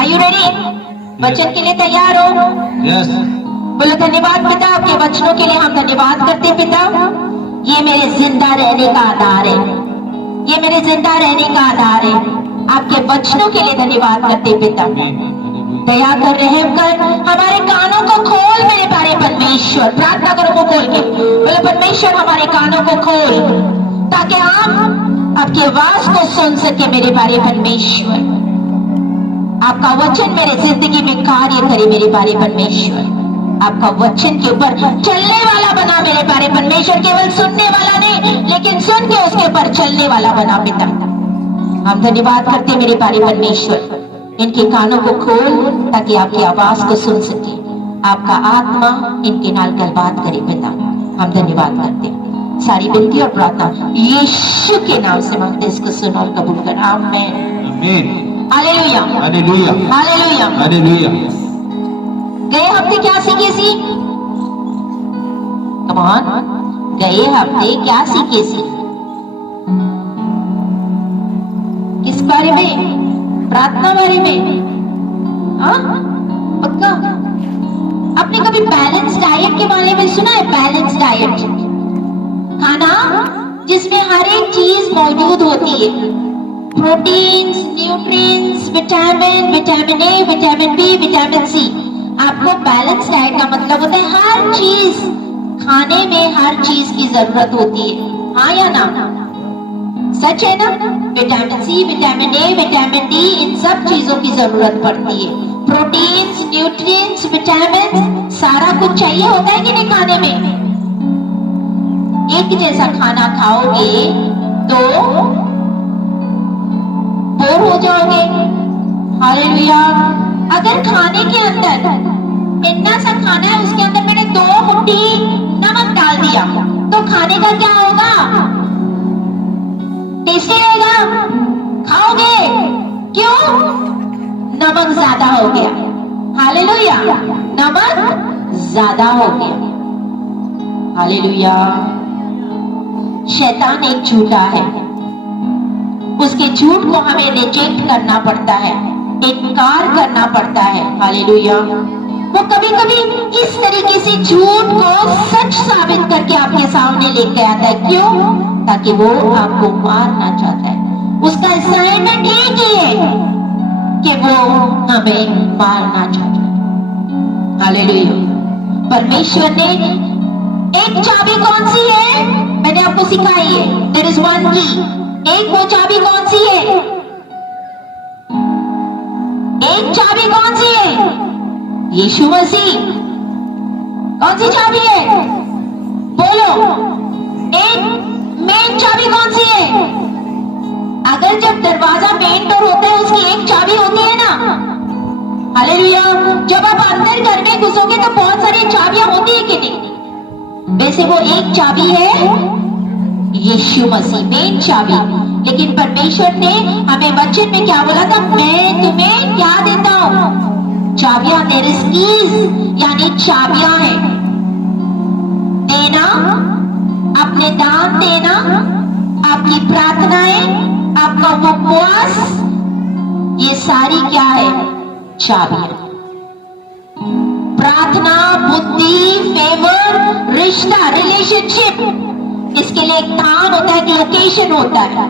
Are you ready? वचन के लिए तैयार हो? यस। बोलो धन्यवाद पिता, आपके वचनों के लिए हम धन्यवाद करते हैं पिता। ये मेरे जिंदा रहने का आधार है, ये मेरे जिंदा रहने का आधार है। आपके वचनों के लिए धन्यवाद करते हैं पिता। दया कर रहे कर हमारे कानों को खोल मेरे प्यारे परमेश्वर। प्रार्थना करो को खोल के, बोलो परमेश्वर हमारे कानों को खोल ताकि आप आपकी आवाज को सुन सके मेरे प्यारे परमेश्वर। आपका वचन मेरे जिंदगी में कार्य करे मेरे प्यारे परमेश्वर। आपका वचन के ऊपर चलने वाला बना मेरे प्यारे परमेश्वर। केवल सुनने वाला नहीं, लेकिन सुन के उसके ऊपर चलने वाला बना पिता। हम धन्यवाद करते मेरे प्यारे परमेश्वर। इनके कानों को खोल ताकि आपकी आवाज को सुन सके। आपका आत्मा इनके नाल गलबात करे पिता। हम धन्यवाद करते हैं। सारी विनती और प्रार्थना यीशु के नाम से मांगते, इसको सुनो और कबूल करो। आमीन। Hallelujah, hallelujah, hallelujah, hallelujah. गए हफ्ते क्या सीखे सी? कम ऑन, गए हफ्ते क्या सीखे सी? किस बारे में? प्रार्थना बारे में? हाँ पक्का? आपने कभी बैलेंस डाइट के बारे में सुना है? बैलेंस डाइट खाना जिसमें हर एक चीज मौजूद होती है। Proteins, nutrients, vitamin, vitamin A, vitamin B, vitamin C. आपको बैलेंस डाइट का मतलब होता है हर चीज खाने में, हर चीज की जरूरत होती है। हाँ या ना? सच है ना? Vitamin C, vitamin A, vitamin D, इन सब चीजों की जरूरत पड़ती है। प्रोटीन्स, न्यूट्रिएंट्स, विटामिन, सारा कुछ चाहिए होता है कि नहीं खाने में? एक जैसा खाना खाओगे तो बोर हो जाओगे। हालेलुया। अगर खाने के अंदर इतना सा खाना है, उसके अंदर मैंने 2 मुट्ठी नमक डाल दिया तो खाने का क्या होगा? टेस्टी रहेगा, खाओगे। क्यों? नमक ज्यादा हो गया। हालेलुया, नमक ज्यादा हो गया। हालेलुया। शैतान एक झूठा है, उसके झूठ को हमें रिजेक्ट करना पड़ता है, इनकार करना पड़ता है। हालेलुया। वो कभी कभी इस तरीके से झूठ को सच साबित करके आपके सामने लेके आता है। क्यों? ताकि वो आपको मारना चाहता है। उसका असाइनमेंट एक ही है कि वो हमें मारना चाहता है। हालेलुया। परमेश्वर ने एक चाबी कौन सी है? मैंने आपको सिखाई है। देयर इज वन की। एक वो चाबी कौन सी है? एक चाबी कौन सी है? यीशु मसीह। कौन सी चाबी है? बोलो। एक मेन चाबी कौन सी है? अगर जब दरवाजा मेन डोर होता है, उसकी एक चाबी होती है ना। हालेलुया। जब आप अंदर घर में घुसोगे तो बहुत सारी चाबियां होती है कि नहीं? वैसे वो एक चाबी है यीशु मसीह, मेन चाबी। लेकिन परमेश्वर ने हमें वचन में क्या बोला था? मैं तुम्हें क्या देता हूं? चाबियां। देयर इज कीज, यानी चाबियां हैं। देना, अपने दान देना, आपकी प्रार्थनाएं, आपका उपवास, ये सारी क्या है? चाबियां। प्रार्थना, बुद्धि, फेवर, रिश्ता, रिलेशनशिप, इसके लिए एक स्थान होता है, लोकेशन होता है।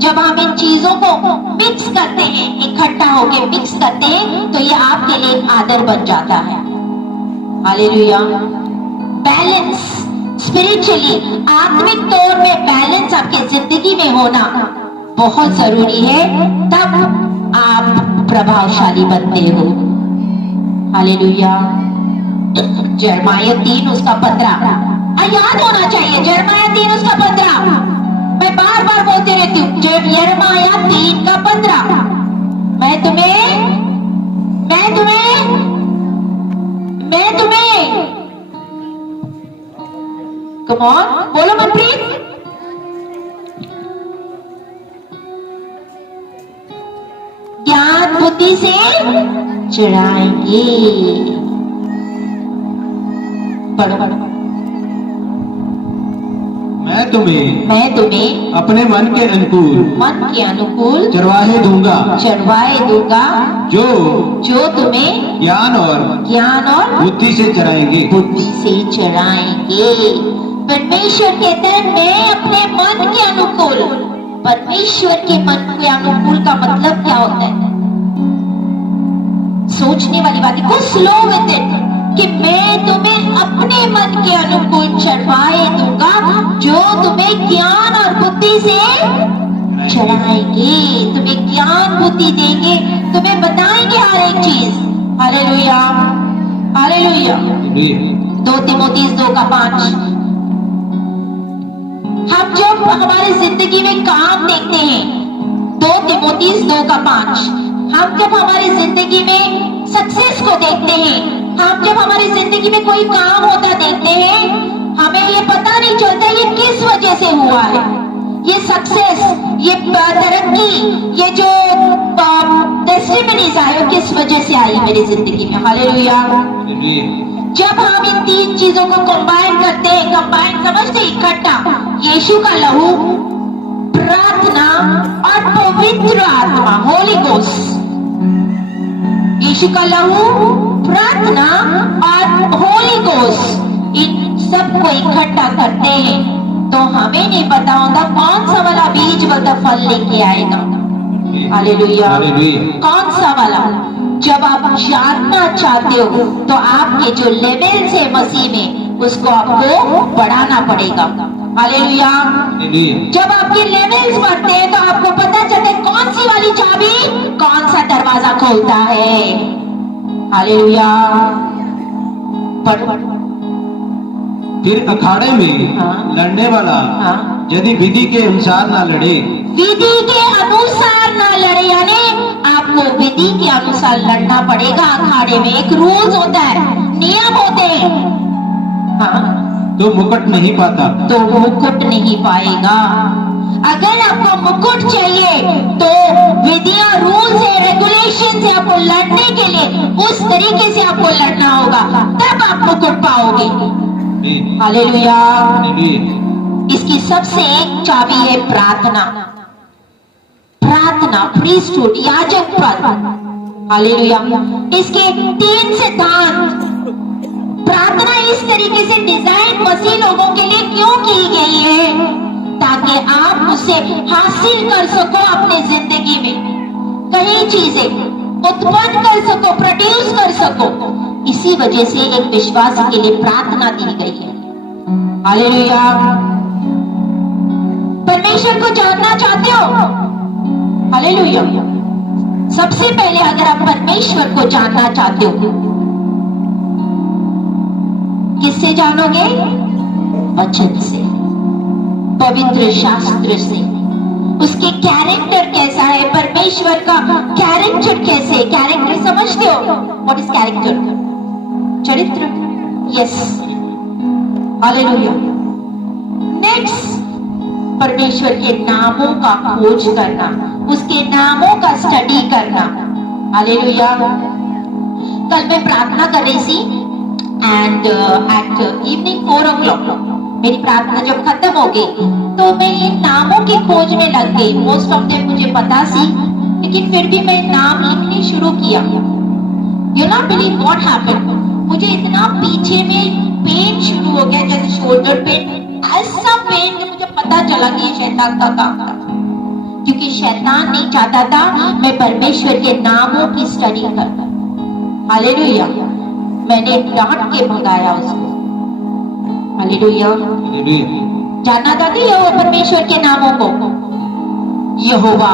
जब हम इन चीजों को मिक्स करते हैं, इकट्ठा होकर मिक्स करते हैं, तो ये आपके लिए एक आदर बन जाता है। हालेलुया। बैलेंस, स्पिरिचुअली, आत्मिक तौर में बैलेंस आपके जिंदगी में होना बहुत जरूरी है, तब आप प्रभावशाली बनते हो। हालेलुया। यिर्मयाह 3 उसका 15 याद होना चाहिए। यिर्मयाह 3 उसका 15 मैं बार बार बोलते रहती हूँ। यिर्मयाह 3 का 15 मैं तुम्हें कम ऑन बोलो मनप्रीत। ज्ञान बुद्धि से चढ़ाएंगे। पढ़ो पढ़ो। मैं तुम्हें अपने मन के अनुकूल चरवाहे दूंगा जो तुम्हें ज्ञान और बुद्धि से चराएंगे। परमेश्वर कहते हैं मैं अपने मन के अनुकूल। परमेश्वर के मन के अनुकूल का मतलब क्या होता है? सोचने वाली बात है। स्लो विद इट कि मैं तुम्हें अपने मन के अनुकूल चरवाहे दूंगा जो तुम्हें ज्ञान और बुद्धि से चराएंगे, तुम्हें ज्ञान बुद्धि देंगे, तुम्हें बताएंगे हर एक चीज। Hallelujah hallelujah. 2 तीमुथियुस 2:5। हम जब हमारी जिंदगी में काम देखते हैं, 2 तीमुथियुस 2:5, हम जब हमारी जिंदगी में सक्सेस को देखते हैं, हम जब हमारी जिंदगी में कोई काम होता देखते हैं, हमें ये पता नहीं चलता ये किस वजह से हुआ है। ये सक्सेस, ये तरक्की, ये जो टेस्टिमनीज आए किस वजह से आई मेरी जिंदगी में। हालेलुया। जब हम इन 3 चीजों को कंबाइन करते हैं, कंबाइन समझते इकट्ठा, यीशु का लहू, प्रार्थना और पवित्र आत्मा, होली गोस्ट। यीशु का लहू, प्रार्थना और होली गोस्ट, इन सबको इकट्ठा करते हैं तो हमें नहीं पता होता कौन सा वाला बीज वाला फल लेके आएगा। हालेलुया। कौन सा वाला? जब आप जानना चाहते हो तो आपके जो लेवल से मसीह में उसको आपको बढ़ाना पड़ेगा। हालेलुया। जब आपके लेवल्स बढ़ते हैं तो आपको पता चलता है कौन सी वाली चाबी कौन सा दरवाजा खोलता है। हालेलुया। फिर अखाड़े में लड़ने वाला यदि विधि के अनुसार ना लड़े, विधि के अनुसार ना लड़े, यानी आपको विधि के अनुसार लड़ना पड़ेगा। अखाड़े में एक रूल्स होता है, नियम होते हैं, तो मुकुट नहीं पाता, तो मुकुट नहीं पाएगा। अगर आपको मुकुट चाहिए तो विधियां, रूल्स है, रेगुलेशन से आपको लड़ने के लिए उस तरीके से आपको लड़ना होगा, तब आप मुकुट पाओगे। हालेलुया। इसकी सबसे एक चाबी है प्रार्थना। प्रार्थना, प्रीस्टहुड, याजक पद। हालेलुया। इसके 3 सिद्धांत। प्रार्थना इस तरीके से डिजाइन मसीह लोगों के लिए क्यों की गई है? ताकि आप उसे हासिल कर सको, अपने जिंदगी में कई चीजें उत्पन्न कर सको, प्रोड्यूस कर सको। इसी वजह से एक विश्वासी के लिए प्रार्थना दी गई है। हालेलुया। परमेश्वर को जानना चाहते हो? हालेलुया। सबसे पहले अगर आप परमेश्वर को जानना चाहते हो, किससे जानोगे? वचन से, पवित्र शास्त्र से। उसके कैरेक्टर कैसा है, परमेश्वर का कैरेक्टर कैसे? कैरेक्टर समझते हो? What is character? चरित्र। यस। हालेलुया। नेक्स्ट, परमेश्वर के नामों का खोज करना, उसके नामों का स्टडी करना। हालेलुया। कल मैं प्रार्थना कर रही थी एंड एट इवनिंग 4 o'clock मेरी प्रार्थना जब खत्म हो गई तो मैं इन नामों की खोज में लग गई। मोस्ट ऑफ देम मुझे पता थी, लेकिन फिर भी मैं नाम लिखने शुरू किया। You not believe what happened, मुझे इतना पीछे में पेन शुरू हो गया, जैसे शोल्डर पेन, ऐसा पेन कि मुझे पता चला कि ये शैतान का काम था, क्योंकि शैतान नहीं चाहता था मैं परमेश्वर के नामों की स्टडी करता। हालेलुया। मैंने डांट के भगाया उसको। हालेलुया। जानना चाहते हो परमेश्वर के नामों को? यहोवा,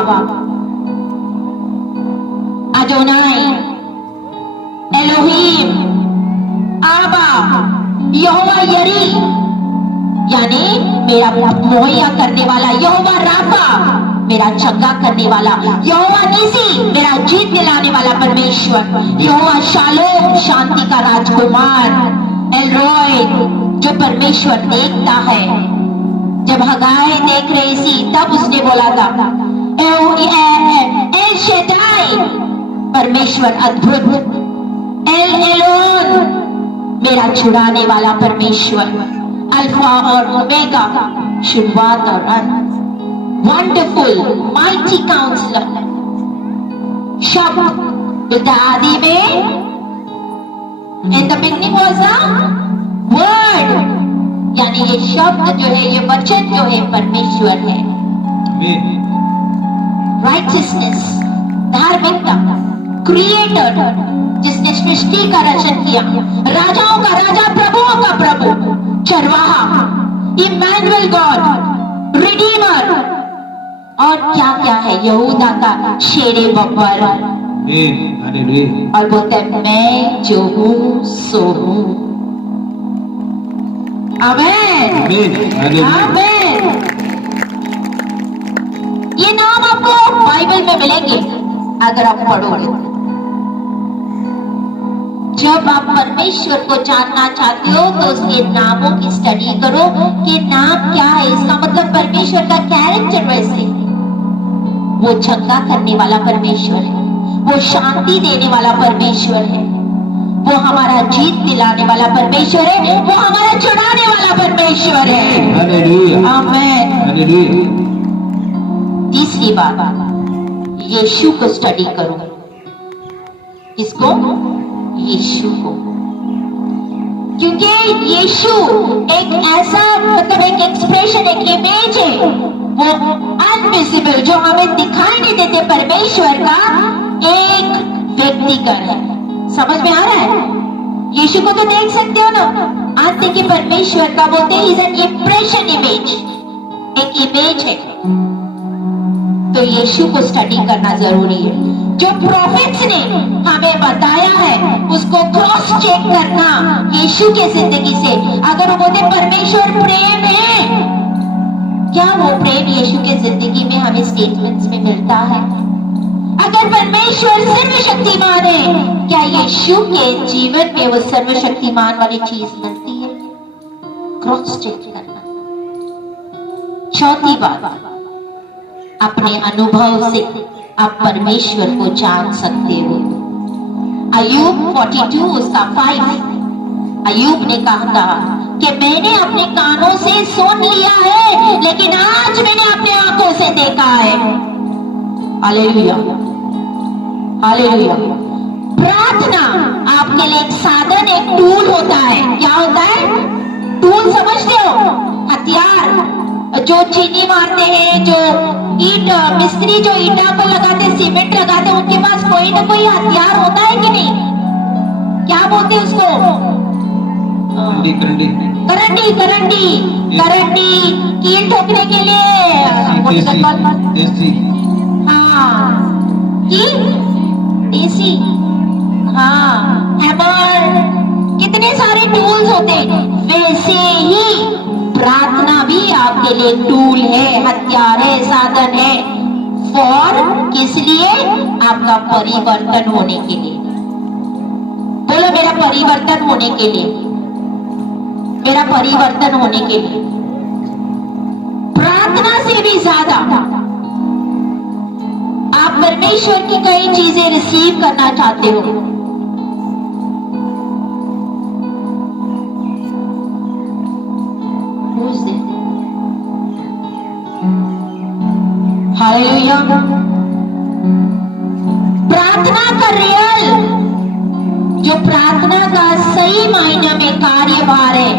अदोनाई, एलोहीम, आबा, यहोवा यरी, यानी मेरा मुहैया करने वाला, यहोवा राफा, मेरा चंगा करने वाला, यहोवा नीसी, मेरा जीत दिलाने वाला परमेश्वर, यहोवा शालोम, शांति का राजकुमार, एलरोय, जो परमेश्वर देखता है। जब हगाय देख रही थी तब उसने बोला था एल शैदाई, परमेश्वर अद्भुत, एल एलोन, मेरा छुड़ाने वाला परमेश्वर, अल्फा और ओमेगा, शुरुआत और अंत, वंडरफुल माइटी काउंसलर, शब्द विदादी में, in the beginning was the word, यानी ये शब्द जो है, ये वचन जो है परमेश्वर है। राइटियसनेस, धार्मिकता, क्रिएटर, जिसने सृष्टि का रचन किया, राजाओं का राजा, प्रभुओं का प्रभु, चरवाहा, इमैनुअल गॉड, रिडीमर, और क्या क्या है, यहूदा का शेरे बब्बर, और बोलते हैं मैं जो हूं सो हूं। आमीन, आमीन। ये नाम आपको बाइबल में मिलेंगे अगर आप पढ़ोगे। जब आप परमेश्वर को जानना चाहते हो तो उसके नामों की स्टडी करो कि नाम क्या है, इसका मतलब परमेश्वर का कैरेक्टर वैसे, वो चंगा करने वाला परमेश्वर है, वो शांति देने वाला परमेश्वर है, वो हमारा जीत दिलाने वाला परमेश्वर है, वो हमारा छुड़ाने वाला परमेश्वर है। आमीन। तीसरी बात, यीशु को स्टडी करो। किसको? यीशु को। क्योंकि यीशु एक ऐसा, मतलब एक एक्सप्रेशन, एक इमेज है, वो अनविजिबल, जो हमें दिखाई नहीं देते परमेश्वर का एक व्यक्तिगत है। समझ में आ रहा है? यीशु को तो देख सकते हो ना, आते के परमेश्वर का बोलते हैं इज एन इंप्रेशन इमेज, एक इमेज है। तो यीशु को स्टडी करना जरूरी है। जो प्रॉफिट्स ने हमें बताया है उसको क्रॉस चेक करना यीशु के जिंदगी से। अगर वो बोलते परमेश्वर प्रेम है, क्या वो प्रेम यीशु के जिंदगी में हमें स्टेटमेंट्स में मिलता है? अगर परमेश्वर सर्वशक्तिमान है, क्या यीशु के जीवन में वो सर्वशक्तिमान वाली चीज मिलती है? क्रॉस चेक करना। चौथी बात, अपने अनुभव से आप परमेश्वर को जान सकते हो। अय्यूब 42 उसका 5, अय्यूब ने कहा कि मैंने अपने कानों से सुन लिया है, लेकिन आज मैंने अपने आंखों से देखा है। Hallelujah, hallelujah. प्रार्थना आपके लिए एक साधन, एक टूल होता है। क्या होता है? टूल समझते हो? हथियार जो चीनी मारते हैं, जो ईट मिस्त्री जो ईटा को लगाते, सीमेंट लगाते, उनके पास कोई ना कोई हथियार होता है कि नहीं? क्या बोलते हैं उसको? करंडी, करंडी, करंडी, करंडी कील ठोकने के लिए। हाँ, देसी, हाँ, हैमर, कितने सारे टूल्स होते हैं। वैसे ही प्रार्थना भी आपके लिए टूल है, हथियार है, साधन है। फॉर किस लिए? आपका परिवर्तन होने के लिए। बोलो मेरा परिवर्तन होने के लिए, मेरा परिवर्तन होने के लिए। प्रार्थना से भी ज्यादा आप परमेश्वर की कई चीजें रिसीव करना चाहते हो। हालेलुया। प्रार्थना का रियल, जो प्रार्थना का सही मायने में कार्यभार है,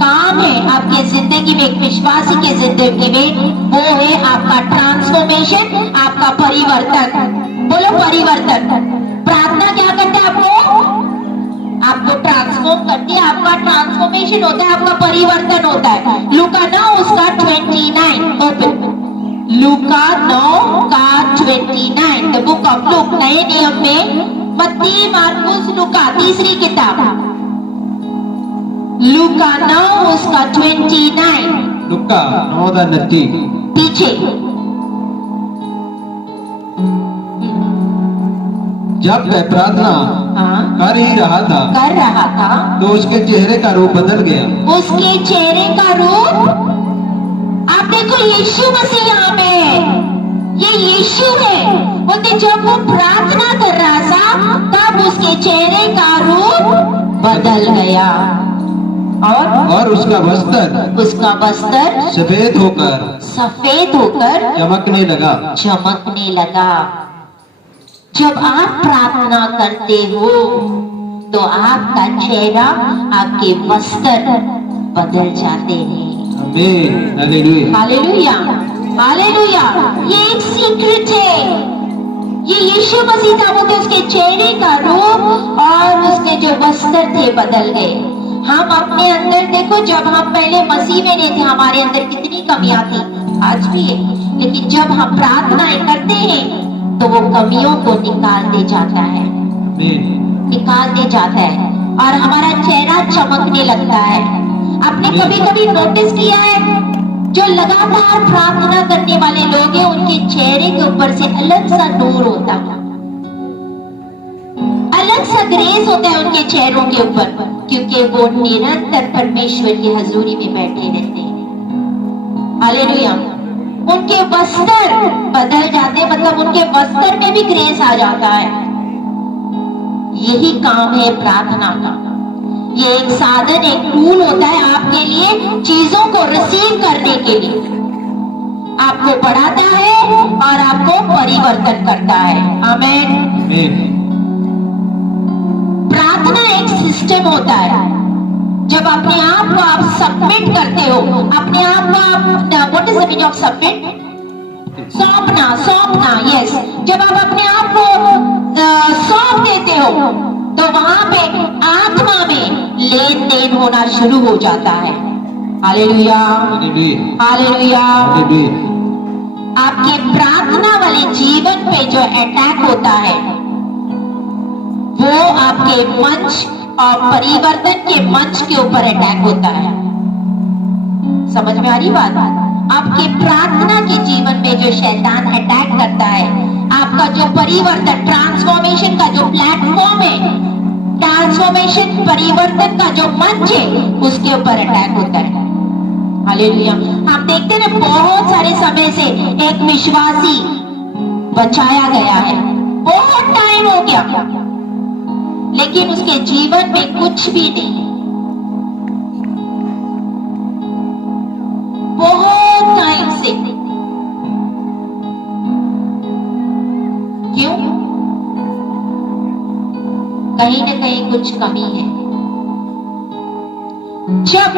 काम है आपके जिंदगी में, एक विश्वासी के जिंदगी में, वो है आपका ट्रांसफॉर्मेशन, आपका परिवर्तन। बोलो परिवर्तन। प्रार्थना क्या करते हैं? आपको ट्रांसफॉर्म करती है, आपका ट्रांसफॉर्मेशन होता है, आपका परिवर्तन होता है। लूका 9 उसका 29 ओपन। लूका 9 का 29, द बुक ऑफ लूक, नए नियम में मत्ती, मार्कुस, लूका, तीसरी किताब। लूका 9 उसका 29, लूका 9 पीछे। जब वह प्रार्थना कर ही रहा था तो उसके चेहरे का रूप बदल गया। उसके चेहरे का रूप, आप देखो यीशु मसीह यहाँ में, ये यीशु है। बोलते जब वो प्रार्थना कर रहा था तब उसके चेहरे का रूप बदल गया। और उसका वस्त्र सफेद होकर चमकने लगा। जब आप प्रार्थना करते हो तो आपका चेहरा, आपके वस्त्र बदल जाते हैं। आमीन, हालेलुया। Hallelujah, hallelujah. ये एक सीक्रेट है। ये यीशु मसीह था, वो उसके चेहरे का रूप और उसके जो वस्त्र थे बदल गए। हम अपने अंदर देखो, जब हम पहले मसीह में नहीं थे, हमारे अंदर कितनी कमियां थी, आज भी है, लेकिन जब हम प्रार्थनाएं करते हैं तो वो कमियों को निकालते जाता है, निकालते जाता है और हमारा चेहरा चमकने लगता है। आपने कभी कभी नोटिस किया है, जो लगातार प्रार्थना करने वाले लोग हैं, उनके चेहरे के ऊपर से अलग सा नूर होता है, अलग सा ग्रेस होता है उनके चेहरों के ऊपर, क्योंकि वो निरंतर परमेश्वर की हजूरी में बैठे रहते हैं। हालेलुया। उनके वस्त्र बदल जाते, मतलब उनके वस्त्र में भी ग्रेस आ जाता है। यही काम है प्रार्थना का। ये एक साधन, एक टूल होता है आपके लिए, चीजों को रिसीव करने के लिए। आपको बढ़ाता है और आपको परिवर्तन करता है। आमीन। प्रार्थना एक सिस्टम होता है। जब अपने आप को आप सबमिट करते हो, अपने आप को आप, what is the meaning of submit? सौंपना, यस। जब आप अपने आप को सौंप देते हो तो वहां पे आत्मा में लेन देन होना शुरू हो जाता है। Hallelujah, hallelujah. आपके प्रार्थना वाले जीवन पे जो अटैक होता है वो आपके मंच और परिवर्तन के मंच के ऊपर अटैक होता है। समझ में आ रही बात? आपके प्रार्थना के जीवन में जो शैतान अटैक करता है, आपका जो परिवर्तन, ट्रांसफॉर्मेशन का जो प्लेटफॉर्म है, ट्रांसफॉर्मेशन परिवर्तन का जो मंच है, उसके ऊपर अटैक होता है। हालेलुया। हम देखते हैं बहुत सारे समय से एक विश्वासी बचाया गया है, बहुत टाइम हो गया, लेकिन उसके जीवन में कुछ भी नहीं, बहुत टाइम से। क्यों? कहीं ना कहीं कुछ कमी है। जब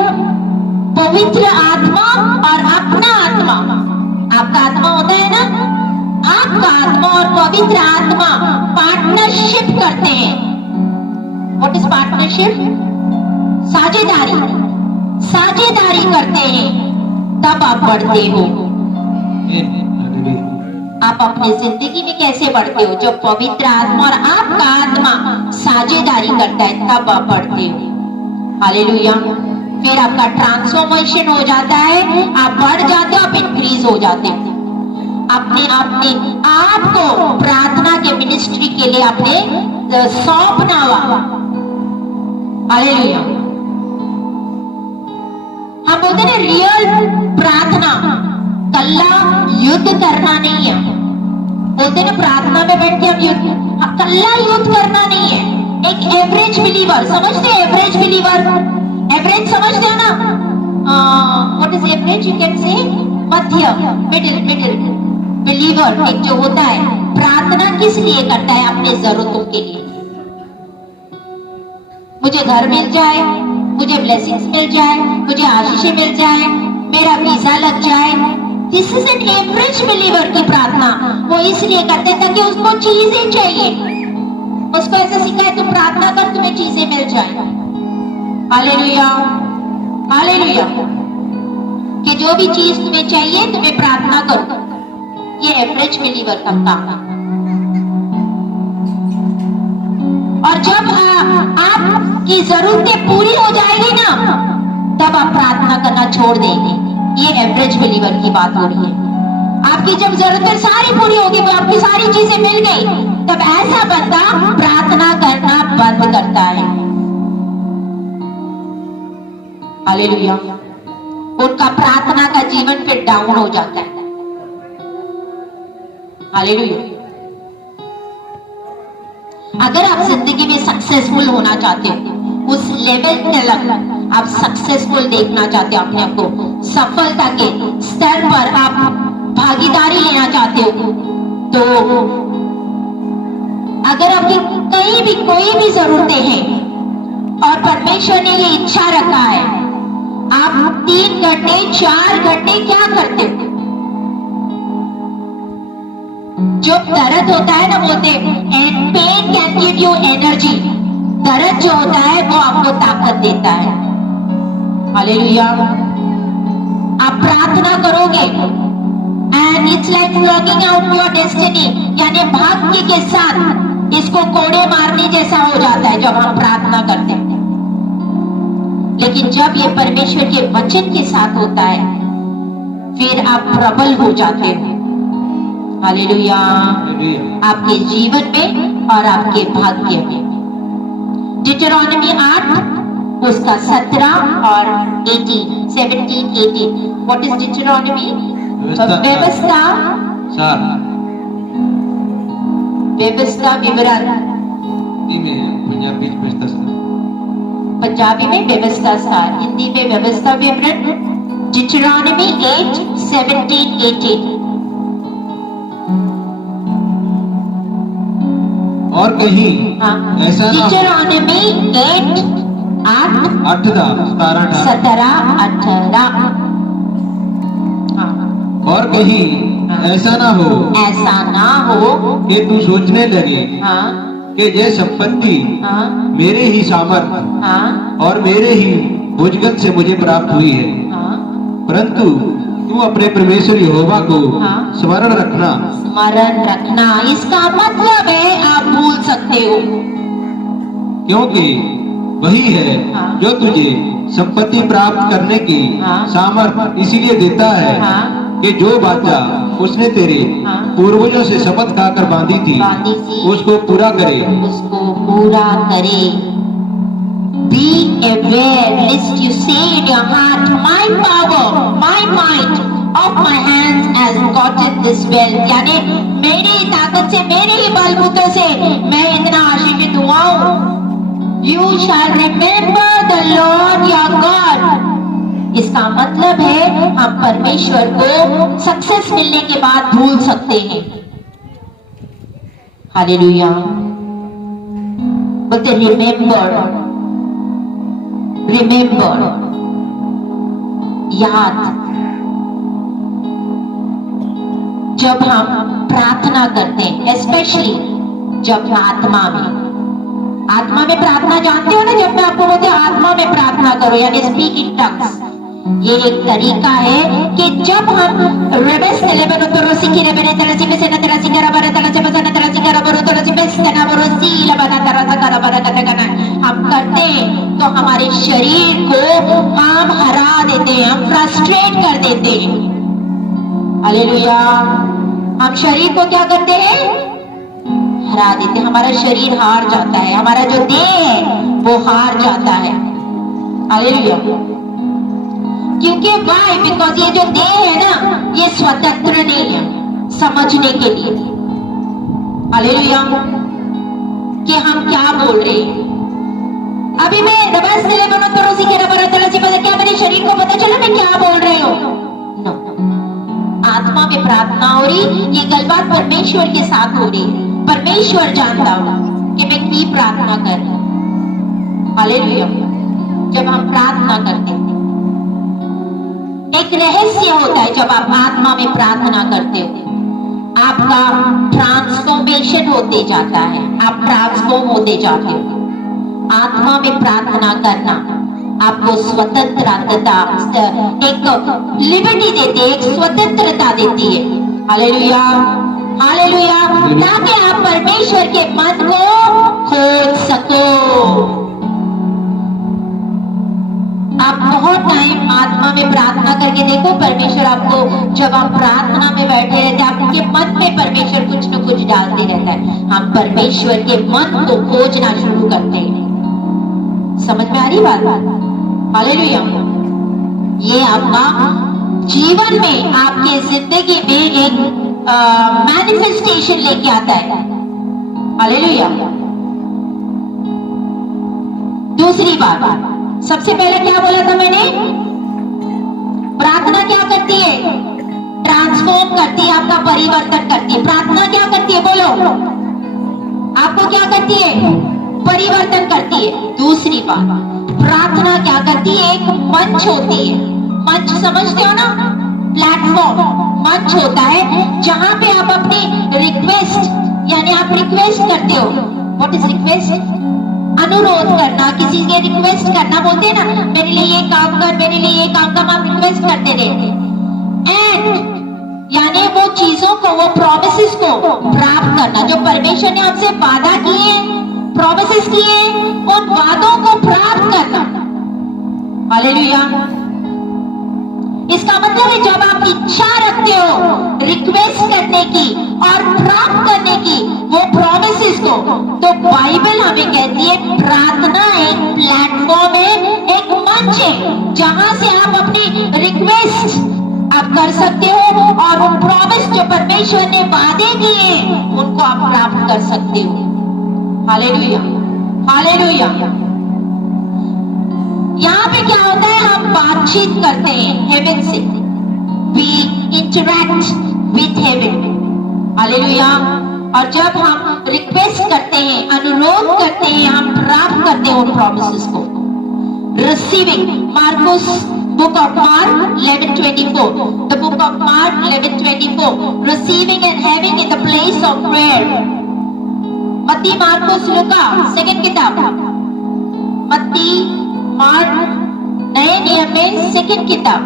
पवित्र आत्मा और अपना आत्मा, आपका आत्मा होता है ना, आपका आत्मा और पवित्र आत्मा पार्टनरशिप करते हैं। What is partnership? साझेदारी, साझेदारी करते हैं, तब आप बढ़ते हो। आप अपनी जिंदगी में कैसे बढ़ते हो? जब पवित्र आत्मा और आपका आत्मा साझेदारी करता है, तब आप बढ़ते हो। हालेलुया। फिर आपका ट्रांसफॉर्मेशन हो जाता है, आप बढ़ जाते हो, आप इंक्रीज हो जाते हो। अपने आपको प्रार्थना के मिनिस्ट्री के लिए आपने सौंपना हुआ। हालेलुया। हम बोलते हैं रियल प्रार्थना कल्ला युद्ध करना नहीं है। बोलते ना प्रार्थना में बैठ के हम युद्ध, कल्ला युद्ध करना नहीं है। एक एवरेज बिलीवर, समझते हैं एवरेज बिलीवर? एवरेज समझते हो ना? What is average? You can say Madhya, middle believer एक जो होता है, प्रार्थना किस लिए करता है? अपने जरूरतों के लिए। मुझे घर मिल जाए, मुझे ब्लेसिंग्स मिल जाए, मुझे आशीषें मिल जाए, मेरा वीजा लग जाए। This is an average believer की प्रार्थना। वो इसलिए करते हैं ताकि उसको चीजें चाहिए। उसको ऐसा सिखाए, तुम प्रार्थना कर, तुम्हें चीजें मिल जाए। Hallelujah, hallelujah. कि जो भी चीज तुम्हें चाहिए, तुम्हें प्रार्थना करो। ये एवरेज बिलीवर का काम है। और जब आपकी जरूरतें पूरी हो जाएगी ना, तब आप प्रार्थना करना छोड़ देंगे। ये एवरेज बिलीवर की बात हो रही है। आपकी जब जरूरतें सारी पूरी होगी, तो आपकी सारी चीजें मिल गई, तब ऐसा बंदा प्रार्थना करना बंद करता है। हालेलुया। उनका प्रार्थना का जीवन फिर डाउन हो जाता है। हालेलुया। अगर आप जिंदगी में सक्सेसफुल होना चाहते हो, उस लेवल तक आप सक्सेसफुल देखना चाहते हो, अपने आप को सफलता के स्तर पर आप भागीदारी लेना चाहते हो, तो अगर आपकी कहीं भी कोई भी जरूरतें हैं और परमेश्वर ने ये इच्छा रखा है, आप 3 घंटे 4 घंटे क्या करते हो? जो दर्द होता है ना, बोलते and pain can give you energy. दर्द जो होता है वो आपको ताकत देता है। हालेलुया। आप प्रार्थना करोगे and it's like working out your destiny, यानी भाग्य के साथ इसको कोड़े मारने जैसा हो जाता है जब हम प्रार्थना करते हैं। लेकिन जब ये परमेश्वर के वचन के साथ होता है, फिर आप प्रबल हो जाते हो। हालेलुया। आपके जीवन में और आपके भाग्य में। डिटरॉनमी 8 उसका 17 और 17-18। What is Deuteronomy? व्यवस्था विवरण, पंजाबी में व्यवस्था सार, हिंदी में व्यवस्था विवरण। डिटरॉनमी 8:17-18। और कहीं ऐसा ना, डिटरॉनमी 8:17-18। और कहीं ऐसा ना हो कि तू सोचने लगे कि यह संपत्ति मेरे ही सामर्थ और मेरे ही भुजगत से मुझे प्राप्त हुई है, परंतु तू अपने परमेश्वर यहोवा को स्मरण रखना। इसका मतलब है आप भूल सकते हो, क्योंकि वही है जो तुझे संपत्ति प्राप्त करने की सामर्थ इसीलिए देता है कि जो बाचा उसने तेरे पूर्वजों से शपथ खाकर बांधी थी उसको पूरा करे। Be aware lest you say in your heart, my power, my might of my hands has gotten this wealth, यानी मेरी ताकत से, मेरे ही बलबूते से मैं इतना आशीषित हुआ हूँ। You shall remember the Lord your God। इसका मतलब है हम परमेश्वर को सक्सेस मिलने के बाद भूल सकते हैं। हालेलुया। बोलते रिमेंबर, याद। जब हम प्रार्थना करते हैं, स्पेशली जब आत्मा में प्रार्थना, जानते हो ना, जब मैं आपको बोलती हूँ आत्मा में प्रार्थना करो, यानी स्पीक इन टंग्स, ये एक तरीका है कि जब हम हम करते हैं तो हमारे शरीर को हम हरा देते हैं, हम फ्रस्ट्रेट कर देते हैं। हालेलुया। हम शरीर को क्या करते हैं? हरा देते हैं। हमारा शरीर हार जाता है, हमारा जो देह है वो हार जाता है। हालेलुया। क्योंकि वाई? बिकॉज ये जो देह है ना, ये स्वतंत्र नहीं है समझने के लिए। हालेलुया। कि हम क्या बोल रहे हैं। अभी मैं क्या मेरे शरीर को पता चला मैं क्या बोल रही हूँ? नो। आत्मा में प्रार्थना हो रही, ये गलबात परमेश्वर के साथ हो रही। परमेश्वर जानता हो कि मैं की प्रार्थना कर रही हूँ। हालेलुया। जब हम प्रार्थना करते हैं, एक रहस्य होता है जब आप आत्मा में प्रार्थना करते हो, आपका ट्रांसफॉर्मेशन होते जाता है, आप ट्रांसफॉर्म होते जाते हो। आत्मा में प्रार्थना करना आपको स्वतंत्रता, एक लिबर्टी देती है, एक स्वतंत्रता देती है। हालेलुया। हालेलुया। ताकि आप परमेश्वर के मन को खोज सको। आप बहुत टाइम आत्मा में प्रार्थना करके देखो, परमेश्वर आपको, जब आप प्रार्थना में बैठे रहते हैं, आपके मन में परमेश्वर कुछ न कुछ डालते रहता है। हम परमेश्वर के मन को खोजना शुरू करते हैं। समझ में आ रही बात? हालेलुया। ये आपका जीवन में, आपके जिंदगी में एक मैनिफेस्टेशन लेके आता है। हालेलुया। दूसरी बात, सबसे पहले क्या बोला था मैंने? प्रार्थना क्या करती है? ट्रांसफॉर्म करती है, आपका परिवर्तन करती है। प्रार्थना क्या करती है? बोलो, आपको क्या करती है? परिवर्तन करती है। दूसरी बात, प्रार्थना क्या करती है? एक मंच होती है। मंच समझते हो ना? प्लेटफॉर्म, मंच होता है जहां पे आप अपनी रिक्वेस्ट, यानी आप रिक्वेस्ट करते हो। What is request? अनुरोध करना, किसी के रिक्वेस्ट करना, बोलते हैं ना, मेरे लिए ये काम कर, मेरे लिए ये काम कर, आप रिक्वेस्ट करते रहते। एंड यानी वो चीजों को, वो प्रोमिसेस को प्राप्त करना, जो परमेश्वर ने हमसे वादा किए, प्रोमिसेस किए, उन वादों को प्राप्त करना। हालेलुया। इसका मतलब है जब आप इच्छा रखते हो रिक्वेस्ट करने की और प्राप्त करने की वो प्रोमिसेस को, तो बाइबल हमें कहती है प्रार्थना एक प्लेटफॉर्म है, एक मंच है जहां से आप अपनी रिक्वेस्ट आप कर सकते हो और उन प्रॉमिस जो परमेश्वर ने वादे किए उनको आप प्राप्त कर सकते हो। Hallelujah, hallelujah. यहाँ पे क्या होता है? हम बातचीत करते हैं हेवन से। We interact with heaven. Hallelujah. और जब हम रिक्वेस्ट करते हैं, अनुरोध करते हैं, हम प्राप्त करते हैं उन प्रॉमिसेस को। Receiving, Marcos book of Mark 11:24. The book of Mark 11:24. Receiving and having in the place of prayer. मत्ती, मार्कोस, लूका, सेकंड किताब। मत्ती, मार्क, नए नियम में सेकंड किताब।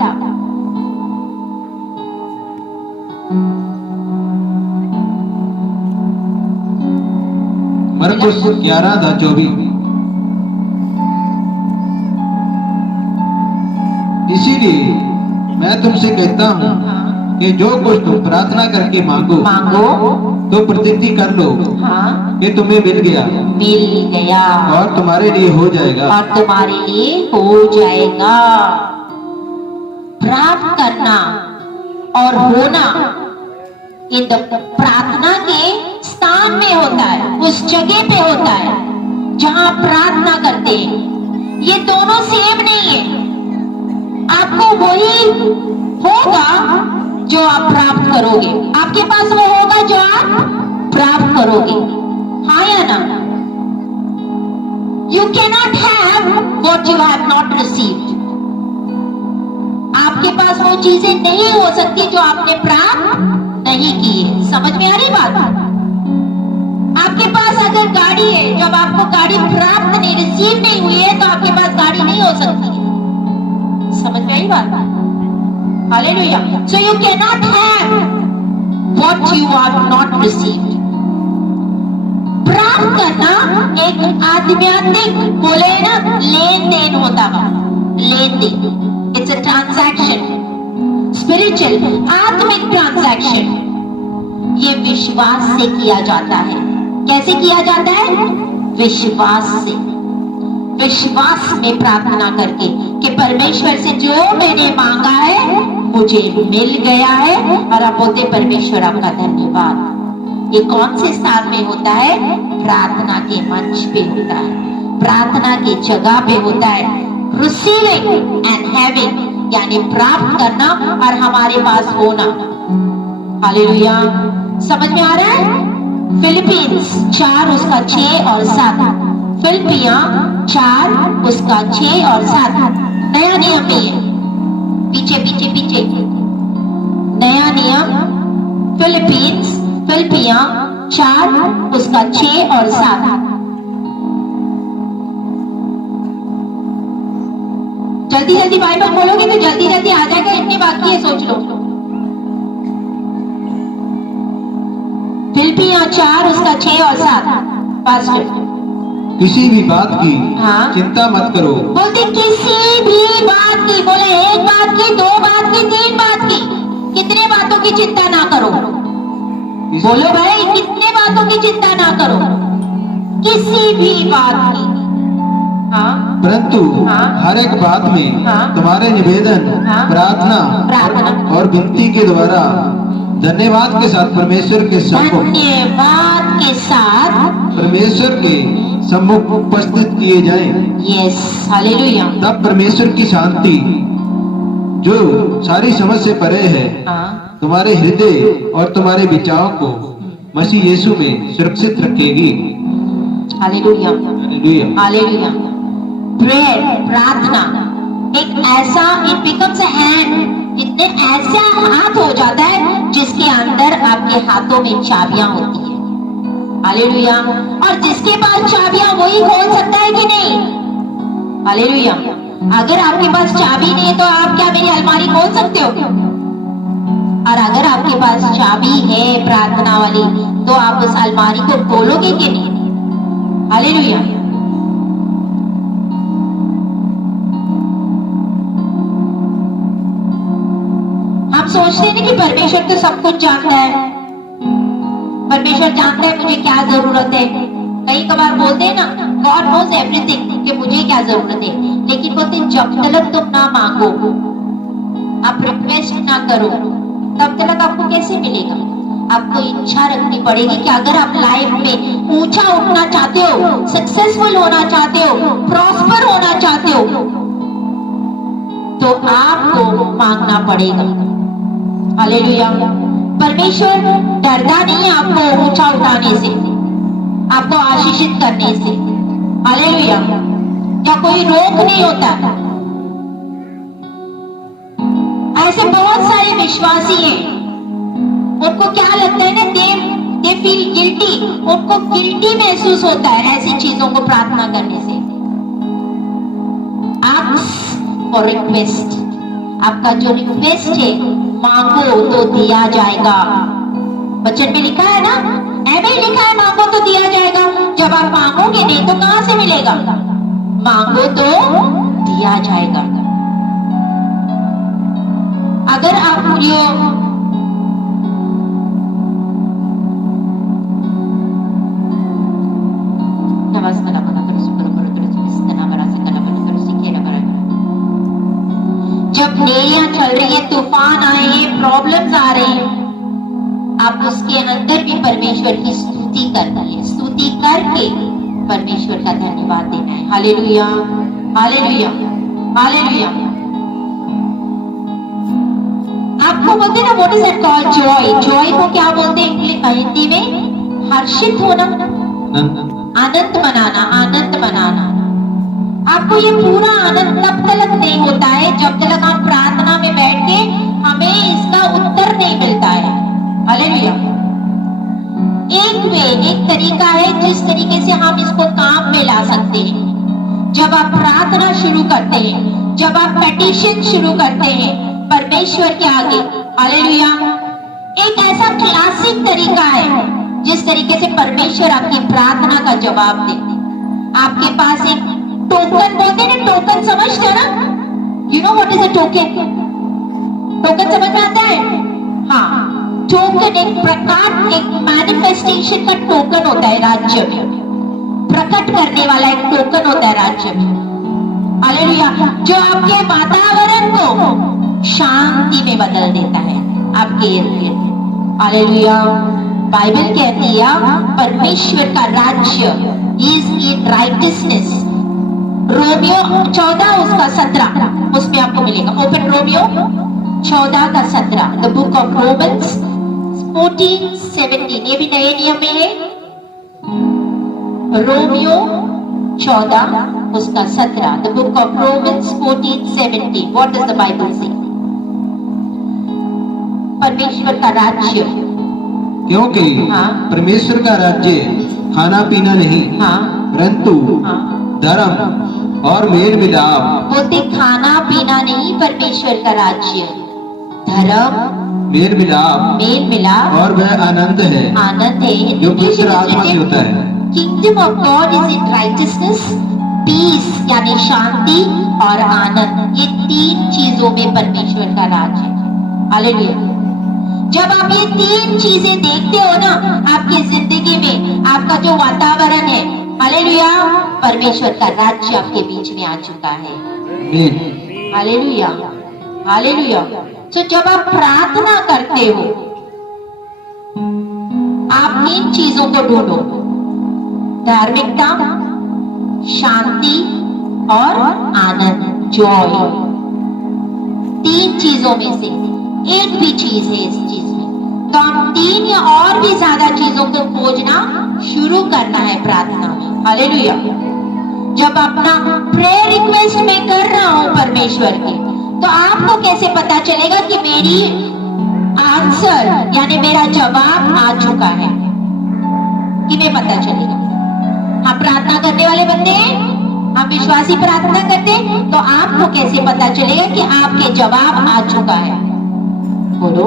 मरकुस 11:24। इसीलिए मैं तुमसे कहता हूँ कि जो कुछ तुम प्रार्थना करके मांगो तो प्रतिज्ञा कर लो कि तुम्हें मिल गया और तुम्हारे लिए हो जाएगा। प्राप्त करना और होना इन प्रार्थना के स्थान में होता है, उस जगह पे होता है जहां प्रार्थना करते हैं। ये दोनों सेम नहीं है। आपको वही होगा जो आप प्राप्त करोगे, आपके पास वो होगा जो आप प्राप्त करोगे। हाँ या ना? You cannot have what you have not received. आपके पास वो चीजें नहीं हो सकती जो आपने प्राप्त नहीं की है। समझ में आ रही बात? आपके पास अगर गाड़ी है, जब आपको गाड़ी प्राप्त नहीं, रिसीव नहीं हुई है, तो आपके पास गाड़ी नहीं हो सकती है। समझ में आई बात? Hallelujah. So you cannot have what you have not received. प्राप्त करना एक आध्यात्मिक, बोले ना, लेन देन होता है। लेन देन, इट्स अ ट्रांजैक्शन, स्पिरिचुअल, आत्मिक ट्रांजैक्शन। ये विश्वास से किया जाता है। कैसे किया जाता है? विश्वास से। विश्वास में प्रार्थना करके कि परमेश्वर से जो मैंने मांगा है मुझे मिल गया है, और अब बोलते परमेश्वर आपका धन्यवाद। ये कौन से स्थान में होता है? प्रार्थना के मंच पे होता है, प्रार्थना की जगह पे होता है। रिसीविंग एंड हैविंग यानी प्राप्त करना और हमारे पास होना। हालेलुया। समझ में आ रहा है? फिलिपींस 4 उसका 6 और 7। फिलिपियां 4 उसका 6 और 7। नया नियम में है, पीछे पीछे पीछे। नया नियम, फिलिपियां 4 उसका 6 और 7। जल्दी जल्दी बाइबल खोलोगे तो जल्दी जल्दी आ जाएगा। इतनी बाकी है, सोच लो। फिलिपियां 4 उसका 6 और 7। पास्टर, किसी भी बात की चिंता मत करो। बोलते किसी भी बात की, बोले एक बात की, 2 बात की, 3 बात की, कितने बातों की चिंता ना करो। बोलो भाई, कितने बातों की चिंता ना करो, किसी भी बात की। परंतु हर एक बात में तुम्हारे निवेदन, प्रार्थना और विनती के द्वारा धन्यवाद के साथ परमेश्वर के सम्मुख उपस्थित किए जाएं, यस, हालेलुया। तब परमेश्वर की शांति जो सारी समझ से परे है तुम्हारे हृदय और तुम्हारे विचारों को मसीह यीशु में सुरक्षित रखेगी। Hallelujah, hallelujah, hallelujah. प्रेयर, प्रार्थना एक ऐसा, इट बिकम्स अ हैंड, इतने ऐसा हाथ हो जाता है जिसके अंदर आपके हाथों में चाबियां होती है। हालेलुया। और जिसके पास चाबियां वही खोल सकता है कि नहीं? हालेलुया। अगर आपके पास चाबी नहीं है तो आप क्या मेरी अलमारी खोल सकते हो? और अगर आपके पास चाबी है प्रार्थना वाली तो आप उस अलमारी को खोलोगे कि नहीं? हालेलुया। हम सोचते हैं कि परमेश्वर तो सब कुछ जानता है, परमेश्वर जानता है मुझे क्या जरूरत है। कई कबार बोलते हैं ना, गॉड नोज एवरीथिंग, कि मुझे क्या जरूरत है। लेकिन बोलते हैं जब तक तुम ना मांगो, आप रिक्वेस्ट ना करो, तब तक आपको कैसे मिलेगा? आपको इच्छा रखनी पड़ेगी कि अगर आप लाइफ में ऊंचा उठना चाहते हो, सक्सेसफुल होना चाहते हो, प्रॉस्पर होना चाहते हो, तो आपको मांगना पड़ेगा। हालेलुया। परमेश्वर डरता नहीं है आपको ऊंचा उठाने से, आपको आशीषित करने से। हालेलुया। क्या कोई रोक नहीं होता? ऐसे बहुत सारे विश्वासी हैं, उनको क्या लगता है ना, दे फील गिल्टी, उनको गिल्टी महसूस होता है ऐसी चीजों को प्रार्थना करने से। आस्क फॉर रिक्वेस्ट, आपका जो रिक्वेस्ट है मांगो तो दिया जाएगा। वचन में लिखा है ना, ऐसे ही लिखा है मांगो तो दिया जाएगा। जब आप मांगोगे नहीं तो कहां से मिलेगा? मांगो तो दिया जाएगा। अगर आप मुझे जब नेरियां चल रही है, तूफान आए हैं, प्रॉब्लम्स आ रहे हैं, आप उसके अंदर भी परमेश्वर की स्तुति करनी है। स्तुति करके परमेश्वर का धन्यवाद देना है। Hallelujah, hallelujah, hallelujah. आपको बोलते हैं ना, what is that called? Joy. Joy को क्या बोलते हैं हिंदी में? हर्षित होना, आनंद मनाना, आनंद मनाना। आपको ये पूरा आनंद तब तक नहीं होता है जब तक हम प्रार्थना में बैठ के हमें इसका उत्तर नहीं मिलता है। हालेलुया। एक तरीका है जिस तरीके से हम इसको काम में ला सकते हैं। जब आप प्रार्थना शुरू करते हैं, जब आप पेटिशन शुरू करते हैं परमेश्वर के आगे, हालेलुया, एक ऐसा क्लासिक तरीका है जिस तरीके से परमेश्वर आपकी प्रार्थना का जवाब दे। आपके पास एक टोकन, बोलते हैं ना, टोकन समझते हो ना? You know what is a token? Token समझ में आता है? हाँ, टोकन एक प्रकार, एक मैनिफेस्टेशन का टोकन होता है राज्य में, प्रकट करने वाला एक टोकन होता है राज्य में। हालेलुया। जो आपके वातावरण को शांति में बदल देता है आपके इर्द गिर्द। हालेलुया। बाइबल कहती है परमेश्वर का राज्य इज इन राइटियसनेस। रोमियो 14 उसका 17 उसमें आपको मिलेगा। ओपन रोमियो 14 का 17, द बुक ऑफ रोमन्स 14:17, ये भी नए नियम में है। रोमियो 14 उसका 17, the book of Romans 14:17। What does the Bible से? परमेश्वर का राज्य, क्योंकि परमेश्वर का राज्य खाना पीना नहीं, परंतु धर्म और मेल मिलाप। बोलते खाना पीना नहीं, परमेश्वर का राज्य धर्म, मेल मिलाप और वह आनंद है, आनंद है जो पवित्र आत्मा से होता है। Kingdom of God is in righteousness, peace यानी शांति और आनंद। ये तीन चीजों में परमेश्वर का राज है। हालेलुया। जब आप ये तीन चीजें देखते हो ना आपकी जिंदगी में, आपका जो वातावरण है, हालेलुया, परमेश्वर का राज्य आपके बीच में आ चुका है। Hallelujah, hallelujah. तो जब आप प्रार्थना करते हो, आप इन चीजों को ढूंढो, धार्मिकता, शांति और आनंद, जॉय। 3 चीजों में से एक भी चीज है इस चीज में, तो हम 3 या और भी ज्यादा चीजों को खोजना शुरू करना है प्रार्थना में। हालेलुया। जब अपना प्रेयर रिक्वेस्ट में कर रहा हूं परमेश्वर के, तो आपको कैसे पता चलेगा कि मेरी आंसर यानी मेरा जवाब आ चुका है? किन्हें पता चलेगा? हम प्रार्थना करने वाले बंदे हैं, हम विश्वासी प्रार्थना करते हैं, तो आपको कैसे पता चलेगा कि आपके जवाब आ चुका है? बोलो।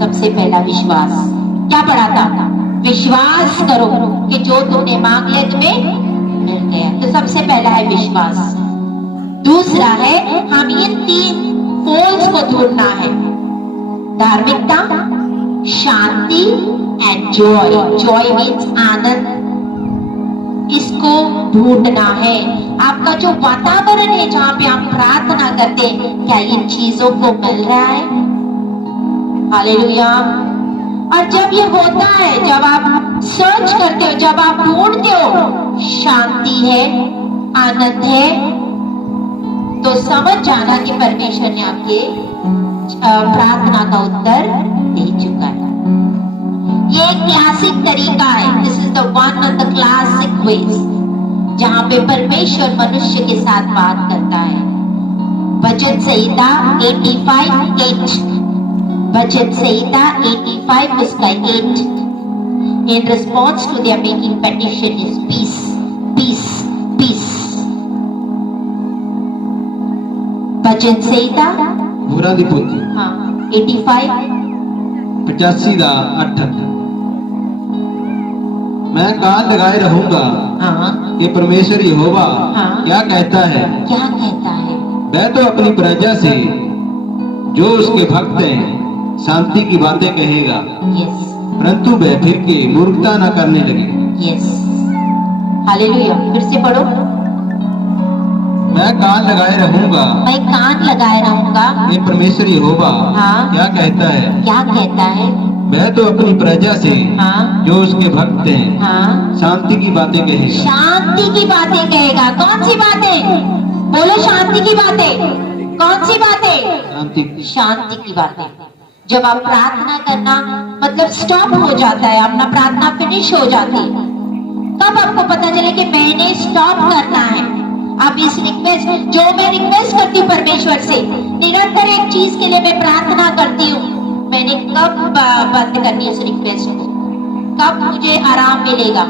सबसे पहला विश्वास। क्या पढ़ा था? विश्वास करो कि जो तुमने मांग लिया तुम्हें मिल गया। तो सबसे पहला है विश्वास। दूसरा है हम इन 3 पोल्स को ढूंढना है, धार्मिकता, शांति एंड जॉय। जॉय मीन्स आनंद। इसको ढूंढना है। आपका जो वातावरण है जहां पे आप प्रार्थना करते हैं, क्या इन चीजों को मिल रहा है? हालेलुया। और जब ये होता है, जब आप सर्च करते हो, जब आप ढूंढते हो शांति है, आनंद है, तो समझ जाना कि परमेश्वर ने आपके प्रार्थना का उत्तर दे चुका है। ये एक क्लासिक तरीका है। This is the one of the classic ways जहां पे परमेश्वर मनुष्य के साथ बात करता है। भजन संहिता 85:8, भजन संहिता 85 उसका 8, in response to their making petition is peace, peace, peace. भजन संहिता घोड़ा दी पोथी 85 85 ਦਾ 8। मैं कान लगाए रहूंगा कि परमेश्वर यहोवा क्या कहता है। क्या कहता है? वह तो अपनी प्रजा से जो उसके भक्त हैं शांति की बातें कहेगा, यस, परंतु वह फिर के मूर्खता न करने लगे। Yes, hallelujah. फिर से पढ़ो। मैं कान लगाए रहूंगा, मैं कान लगाए रहूंगा। ये परमेश्वर यहोवा क्या कहता है। क्या कहता है? वह तो अपनी प्रजा से जो उसके भक्त हैं शांति की बातें कहेगा। शांति की बातें कहेगा। कौन सी बातें? बोलो, शांति की बातें। कौन सी बातें? शांति की बातें। जब आप प्रार्थना करना मतलब स्टॉप हो जाता है, अपना प्रार्थना फिनिश हो जाती है, तब आपको पता चले कि मैंने स्टॉप करना है। आप इस रिक्वेस्ट, जो मैं रिक्वेस्ट करती हूँ परमेश्वर से, निरंतर एक चीज के लिए मैं प्रार्थना करती हूँ, मैंने कब बंद करनी है उस रिक्वेस्ट को? कब मुझे आराम मिलेगा?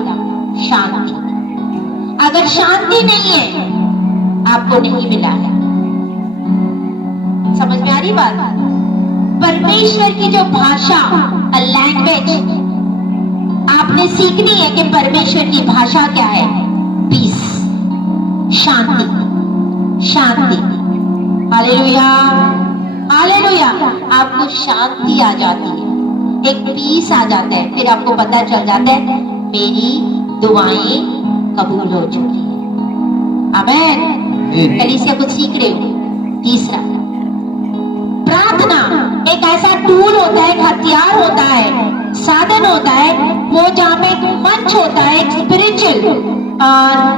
शांति। अगर शांति नहीं है, आपको नहीं मिला है। समझ में आ रही बात? परमेश्वर की जो भाषा, लैंग्वेज आपने सीखनी है कि परमेश्वर की भाषा क्या है? पीस, शांति, शांति। Hallelujah, hallelujah. आपको शांति आ जाती है, एक पीस आ जाता है, फिर आपको पता चल जाता है मेरी दुआएं कबूल हो चुकी है। आमीन। कलीसिया कुछ सीख रहे हो? तीसरा, प्रार्थना एक ऐसा टूल होता है, एक हथियार होता है, साधन होता है, वो जहाँ पे एक मंच होता है, एक स्पिरिचुअल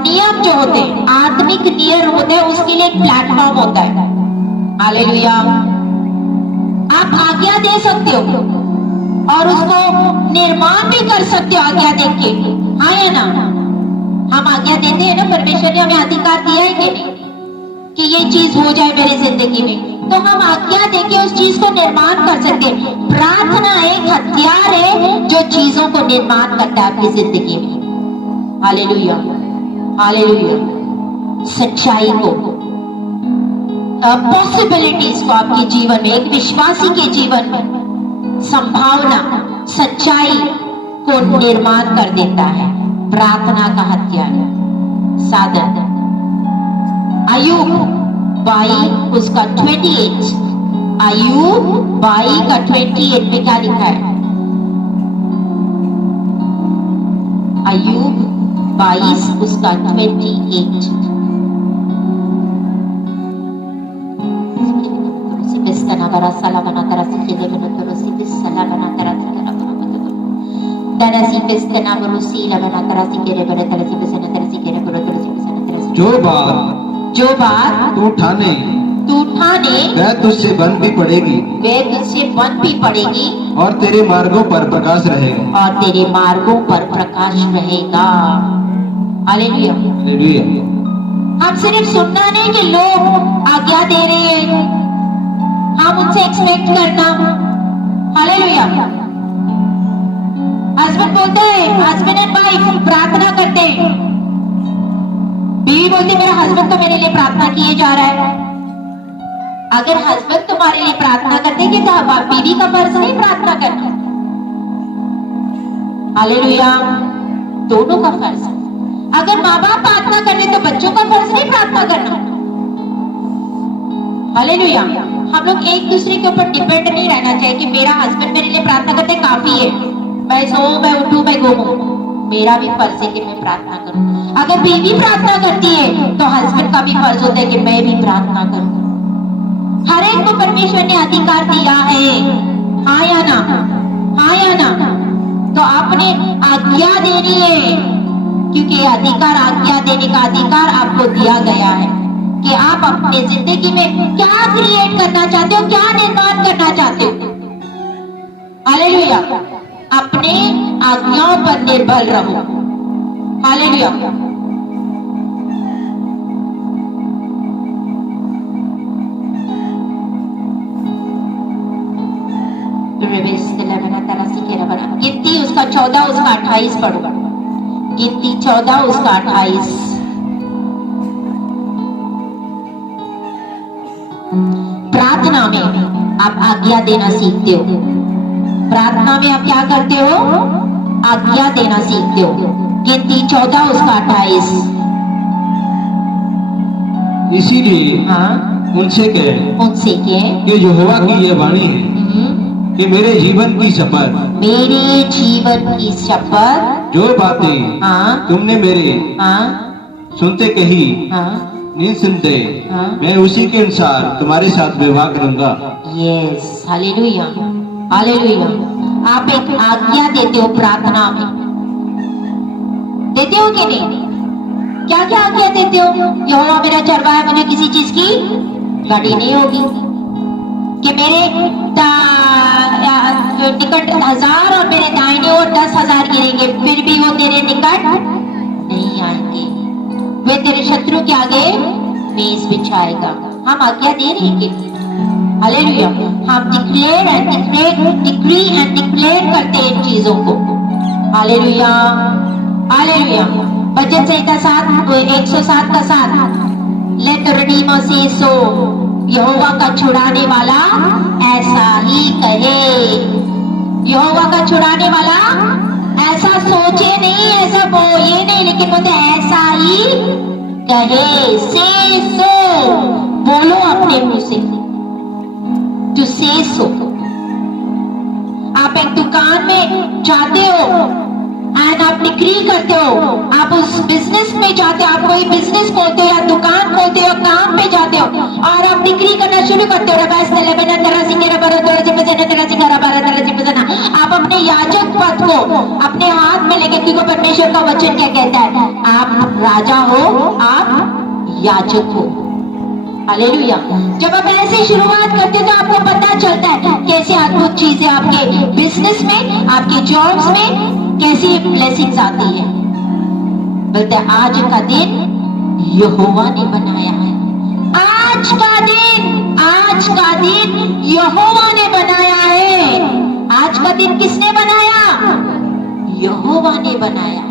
नियम जो होते हैं, आत्मिक नियम होते हैं, उसके लिए एक प्लेटफॉर्म होता है। हालेलुया। आप आज्ञा दे सकते हो और उसको निर्माण भी कर सकते हो आज्ञा देख के। हाँ या ना? हम आज्ञा देते हैं ना, परमेश्वर ने हमें अधिकार दिया है कि नहीं कि ये चीज हो जाए मेरी जिंदगी में, तो हम आज्ञा देके उस चीज को निर्माण कर सकते हैं। प्रार्थना एक हथियार है जो चीजों को निर्माण करता है आपकी जिंदगी में। Hallelujah, hallelujah. सच्चाई को, पॉसिबिलिटीज को आपके जीवन में, एक विश्वासी के जीवन में संभावना, सच्चाई को निर्माण कर देता है। प्रार्थना का हथियार, साधन। आयुब 22 उसका 28, आयुब 22 का 28 में क्या लिखा है? आयुब 22 उसका 28। Dana si pestana berusi la bana terasi kere bana terasi pesana terasi kere bana terasi जो बात तू ठाने वह तुझसे बन भी पड़ेगी, और तेरे मार्गों पर प्रकाश रहेगा। हालेलुया। हालेलुया। हम सिर्फ सुनना नहीं कि लोग आज्ञा दे रहे हैं, हम उनसे एक्सपेक्ट करना। हालेलुया। हस्बैंड बोलते हैं, हस्बैंड एंड वाइफ प्रार्थना करते हैं, बीवी बोलती मेरा हस्बैंड तो मेरे लिए प्रार्थना किए जा रहा है। अगर हस्बैंड तुम्हारे लिए प्रार्थना करते कि तो बीवी का फर्ज नहीं प्रार्थना करना। हालेलुया। दोनों का फर्ज है। अगर माँ बाप प्रार्थना करते तो बच्चों का फर्ज नहीं प्रार्थना करना। हालेलुया। हम लोग एक दूसरे के ऊपर डिपेंड नहीं रहना चाहिए कि मेरा हस्बैंड मेरे लिए प्रार्थना करते काफी है, मैं सोऊं, मैं उठूं, मैं घूमूं। मेरा भी फर्ज है कि मैं प्रार्थना करूं। अगर बीवी प्रार्थना करती है तो हस्बैंड का भी फर्ज होता है कि मैं भी प्रार्थना करूं। हर एक को परमेश्वर ने अधिकार दिया है, हाँ या ना? हाँ या ना? तो आपने आज्ञा देनी है, क्योंकि अधिकार, आज्ञा देने का अधिकार आपको दिया गया है कि आप अपने जिंदगी में क्या क्रिएट करना चाहते हो, क्या निर्माण करना चाहते हो। हालेलुया। अपने आज्ञाओं पर निर्भर रहो। हालेलुया। गिनती उसका 14 उसका 28 पढ़ो। गिनती 14 उसका 28। प्रार्थना में आप आज्ञा देना सीखते हो। प्रार्थना में आप क्या करते हो? आज्ञा देना सीखते हो। गिनती 14 उसका 28। इसीलिए उनसे कहे कि यहोवा की यह वाणी है कि मेरे जीवन की शपथ, जो बातें तुमने मेरे सुनते कही, निसंदेह मैं उसी के अनुसार तुम्हारे साथ व्यवहार करूंगा। यस। हालेलुया। हालेलुया। आप एक आज्ञा देते हो प्रार्थना में, देते हो कि नहीं? क्या क्या आज्ञा देते हो? यहोवा मेरा चरवाहा, मुझे किसी चीज की घटी नहीं होगी, कि मेरे निकट 1000 और मेरे दाहिने ओर 10,000 गिरेंगे, फिर भी वो तेरे निकट नहीं आएंगे। वे तेरे शत्रु के आगे मेज बिछाएगा। हम आज्ञा दे रहे हैं कि हालेलुया। हम declare and decree and declare करते हैं इन चीजों को। हालेलुया। हालेलुया। भजन संहिता 107 का 7। लेट द रिडीमर से सो, यहोवा का छुड़ाने वाला ऐसा ही कहे। यहोवा का छुड़ाने वाला ऐसा सोचे नहीं, ऐसा ये नहीं, लेकिन बोलते ऐसा ही कहे। से सो बोलो अपने मुंह से, टू से सो। आप एक दुकान में जाते हो एंड आप डिक्री करते हो, आप उस बिजनेस में जाते हो, आप कोई बिजनेस खोलते हो या दुकान खोलते हो, काम पे जाते हो और आप डिक्री करना शुरू करते हो। आप अपने याजक पद को अपने हाथ में लेके, क्योंकि परमेश्वर का वचन क्या कहता है? आप राजा हो, आप याजक हो। हालेलुया। जब आप ऐसे शुरुआत करते हो तो आपको पता चलता है कैसे अद्भुत चीजें आपके बिजनेस में, आपके जॉब्स में कैसी ब्लेसिंग्स आती है। बोलते आज का दिन यहोवा ने बनाया है। आज का दिन यहोवा ने बनाया है। आज का दिन किसने बनाया? यहोवा ने बनाया।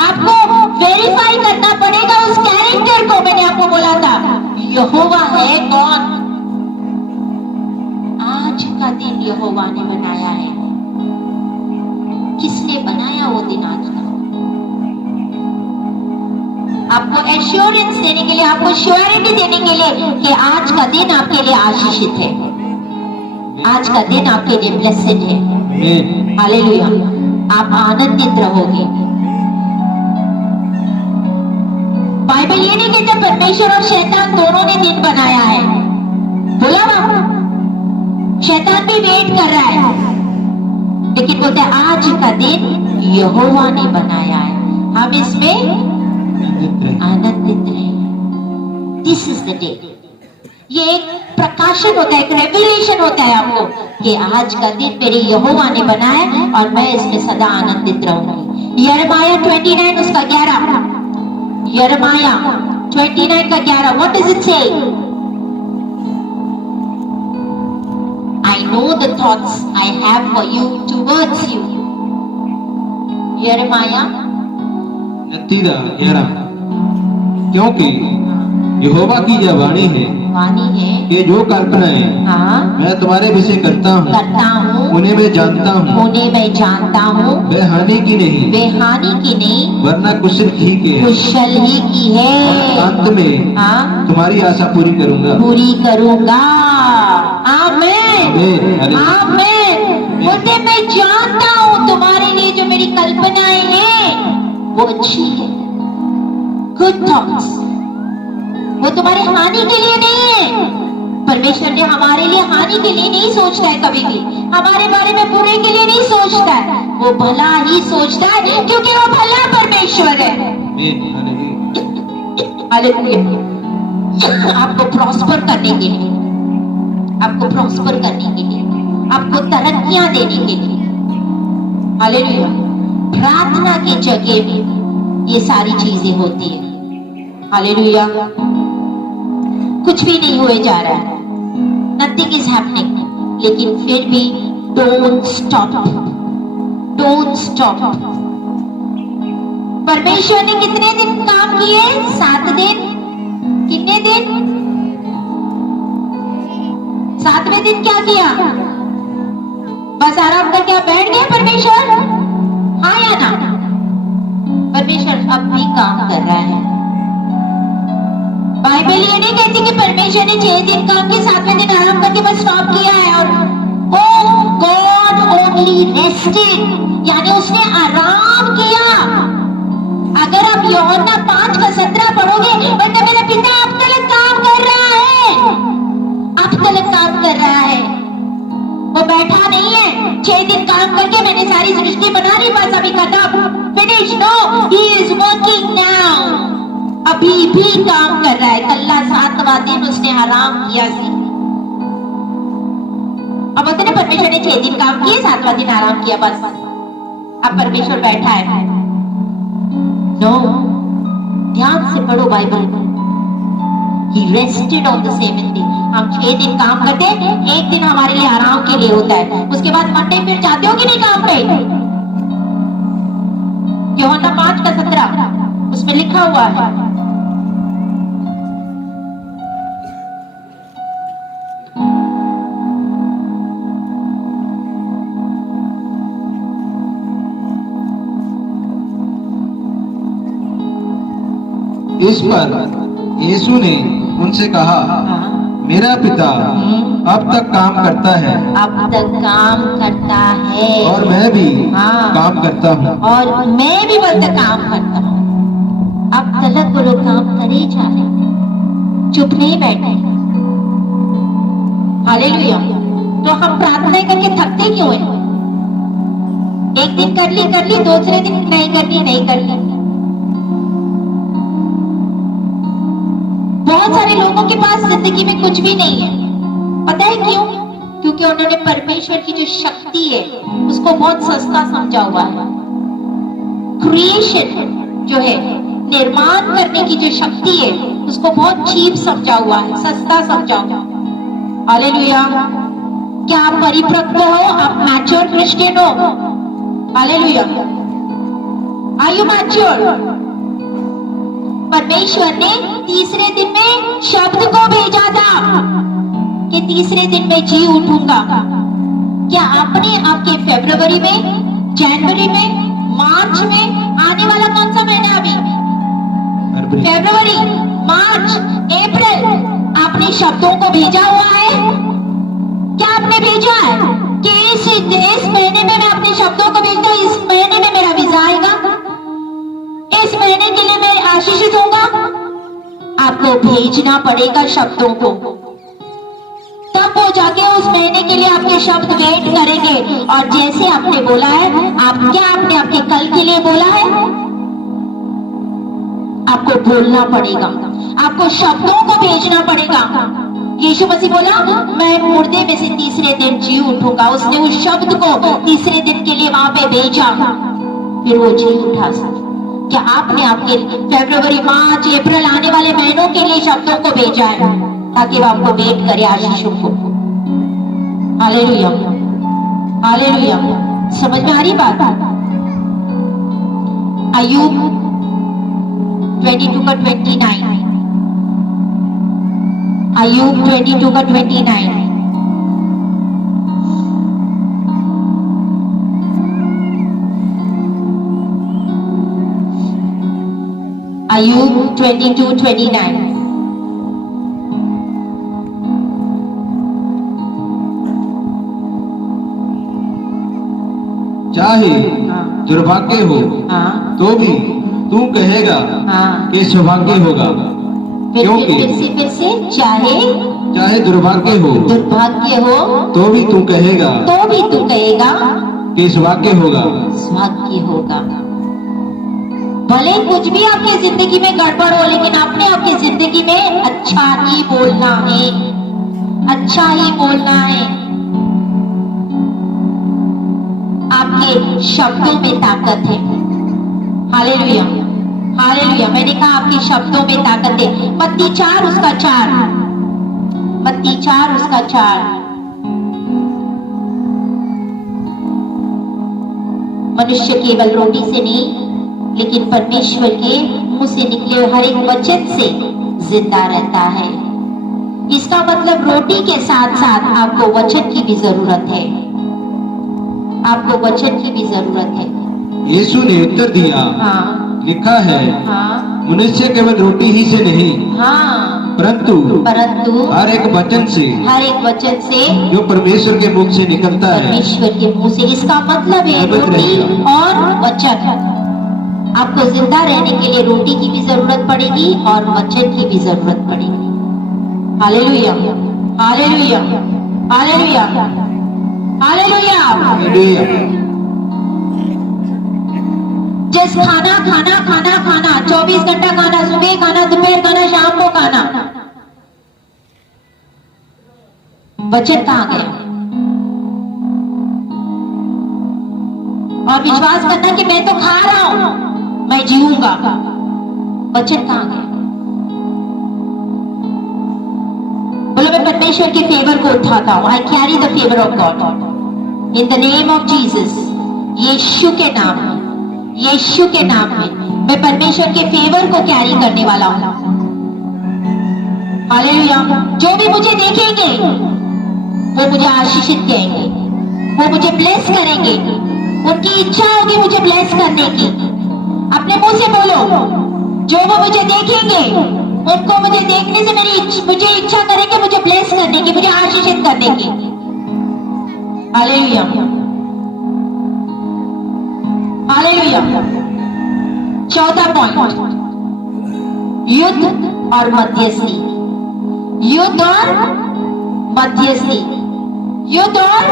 आपको वेरीफाई करना पड़ेगा उस कैरेक्टर को। मैंने आपको बोला था यहोवा है कौन? आज का दिन यहोवा ने बनाया है। किसने बनाया वो दिन? आज का। आपको एश्योरेंस देने के लिए, आपको श्योरिटी देने के लिए कि आज का दिन आपके लिए आशीषित है, आज का दिन आपके लिए ब्लेसेड है। हालेलुया। आप आनंदित रहोगे। बाइबल ये नहीं कहता परमेश्वर और शैतान दोनों ने दिन बनाया है। बोला ना, शैतान भी वेट कर रहा है, लेकिन बोलते हैं आज का दिन यहोवा ने बनाया है, हम इसमें आनंदित रहे। This is the day. ये एक प्रकाशन होता है, एक रेवलेशन होता है आपको कि आज का दिन मेरे यहोवा ने बनाया और मैं इसमें सदा आनंदित रहूंगी। यिर्मयाह 29 उसका 11, यिर्मयाह 29 का 11, व्हाट डज इट से? I know the thoughts I have for you towards you. यिर्मयाह 29:11, क्योंकि यहोवा की यह वाणी है कि जो कल्पनाएं मैं तुम्हारे विषय करता हूँ उन्हें मैं जानता हूँ वे हानि की नहीं वरना कुशल ही की है। अंत में तुम्हारी आशा पूरी करूंगा। आमीन आमीन। बोलते मैं जानता हूँ तुम्हारे लिए जो मेरी कल्पनाएं हैं वो अच्छी है, गुड थॉट्स, वो तुम्हारी हानि के लिए नहीं है। परमेश्वर ने हमारे लिए हानि के लिए नहीं सोचता है, कभी भी हमारे बारे में बुरे के लिए नहीं सोचता है, वो भला ही सोचता है क्योंकि वो भला परमेश्वर है। आपको प्रॉस्पर करने के लिए, आपको प्रॉस्पर करने के लिए, आपको तरक्कियां देने के लिए। हालेलुया। प्रार्थना की जगह में ये सारी चीजें होती है। हालेलुया। कुछ भी नहीं हुए जा रहा है, नथिंग इज हैपनिंग, लेकिन फिर भी डोंट स्टॉप, डोंट स्टॉप। परमेश्वर ने कितने दिन काम किए? 7 दिन। कितने दिन? 7वें दिन क्या किया? बस आराम करके आप बैठ गए परमेश्वर? हाँ या ना? परमेश्वर अब भी काम कर रहा है। बाइबल ये नहीं कहती कि परमेश्वर ने 6 दिन काम किए, 7वें दिन आराम करके बस स्टॉप किया है और गॉड ओनली रेस्टेड, यानी उसने आराम किया। अगर आप यूहन्ना 5:17 पढ़ोगे, मतलब मेरा पिता अब तक काम कर रहा है, अब तक काम कर रहा है, वो बैठा नहीं है 6 दिन काम करके मैंने सारी सृष्टि बना ली बस अभी खत्म, finish. No, he is working now, अभी भी काम कर रहा है। कल्ला 7वां दिन उसने आराम किया सी। अब बोलते ना परमेश्वर ने 6 दिन काम किए, 7वां दिन आराम किया बस, अब परमेश्वर बैठा है। नो, ध्यान से पढ़ो Bible. He rested on the 7th day। हम 6 दिन काम करते हैं, 1 दिन हमारे लिए आराम के लिए होता है। उसके बाद मंडे फिर जाते हो कि नहीं काम पे? यूहन्ना 5:17 उसमें लिखा हुआ है। इस पर यीशु ने उनसे कहा, मेरा पिता अब तक काम करता है, अब तक काम करता है और मैं भी काम करता हूँ, और मैं भी बोलते काम करता हूँ। अब तक वो लोग काम करे ही जा रहे, चुप नहीं बैठे। हालेलुया। तो हम प्रार्थना करके थकते क्यों हैं? एक दिन कर ली, दूसरे दिन नहीं कर ली। बहुत सारे लोगों के पास जिंदगी में कुछ भी नहीं है, पता है क्यों? क्योंकि उन्होंने परमेश्वर की जो शक्ति है उसको बहुत सस्ता समझा हुआ है। क्रिएशन जो है, निर्माण करने की जो शक्ति है उसको बहुत चीप समझा हुआ है, सस्ता समझा हुआ है। हालेलुया। क्या आप परिपक्व हो? आप मैच्योर क्रिश्चियन हो? हालेलुया। Are you mature? परमेश्वर ने तीसरे दिन में शब्द को भेजा था कि तीसरे दिन में जी उठूंगा। क्या आपने आपके फरवरी में, जनवरी में, मार्च में, आने वाला कौन सा महीना अभी? फरवरी, मार्च, अप्रैल, आपने शब्दों को भेजा हुआ है? क्या आपने भेजा है कि इस महीने में मैं अपने शब्दों को भेजता हूं, इस महीने में मेरा वीजा आएगा, इस महीने के लिए मैं आशीषित होऊंगा? आपको भेजना पड़ेगा शब्दों को, तब वो जाके उस महीने के लिए आपके शब्द वेट करेंगे। और जैसे आपने बोला है, क्या आपने अपने कल के लिए बोला है? आपको बोलना पड़ेगा। आपको शब्दों को भेजना पड़ेगा। यीशु मसीह बोला, मैं मुर्दे में से तीसरे दिन जी उठूंगा। उसने उस शब्द को तीसरे दिन के लिए वहां पे भेजा, फिर वो जी उठा। क्या आपने आपके फरवरी, मार्च, अप्रैल आने वाले महीनों के लिए शब्दों को भेजा है ताकि वो आपको वेट करे आशीषों को? Hallelujah, hallelujah. समझ में आ रही बात? अय्यूब 22 का 29, अय्यूब 22 का 29। अय्यूब 22:29। चाहे दुर्भाग्य हो तो भी तू कहेगा कि सौभाग्य होगा, क्योंकि फिर से चाहे दुर्भाग्य हो तो भी तू कहेगा कि सौभाग्य होगा। भले कुछ भी आपकी जिंदगी में गड़बड़ हो, लेकिन आपने आपकी जिंदगी में अच्छा ही बोलना है, अच्छा ही बोलना है। आपके शब्दों में ताकत है। Hallelujah, hallelujah. मैंने कहा आपके शब्दों में ताकत है। मत्ती 4 उसका 4, मत्ती 4 उसका 4। मनुष्य केवल रोटी से नहीं, लेकिन परमेश्वर के मुंह से निकले हर एक वचन से जिंदा रहता है। इसका मतलब रोटी के साथ साथ आपको वचन की भी जरूरत है, आपको वचन की भी जरूरत है। यीशु ने उत्तर दिया, लिखा है, मनुष्य केवल रोटी ही से नहीं, परंतु हर एक वचन से जो परमेश्वर के मुख से निकलता है, परमेश्वर के मुंह से। इसका मतलब है रोटी और वचन। आपको जिंदा रहने के लिए रोटी की भी जरूरत पड़ेगी और वचन की भी जरूरत पड़ेगी। Hallelujah, hallelujah, hallelujah, hallelujah. जिस खाना 24 घंटा खाना, सुबह खाना, दोपहर खाना, शाम को खाना, वचन कहाँ गया? और विश्वास करना कि मैं तो खा रहा हूं, मैं जीऊंगा, वचन कहाँ गया? बोलो, मैं परमेश्वर के फेवर को उठाता हूं। I carry the favour of God in the name of Jesus. यीशु के नाम में, यीशु के नाम में मैं परमेश्वर के फेवर को कैरी करने वाला हूं। हालेलुया। जो भी मुझे देखेंगे वो मुझे आशीषित कहेंगे, वो मुझे ब्लेस करेंगे। उनकी इच्छा होगी मुझे ब्लेस करने की। अपने मुंह से बोलो, जो वो मुझे देखेंगे उनको मुझे देखने से मुझे इच्छा करेंगे मुझे ब्लेस करने की, मुझे आशीषित करने की। Hallelujah, hallelujah. 14 पॉइंट, युद्ध और मध्यस्थी, युद्ध और मध्यस्थी, युद्ध और,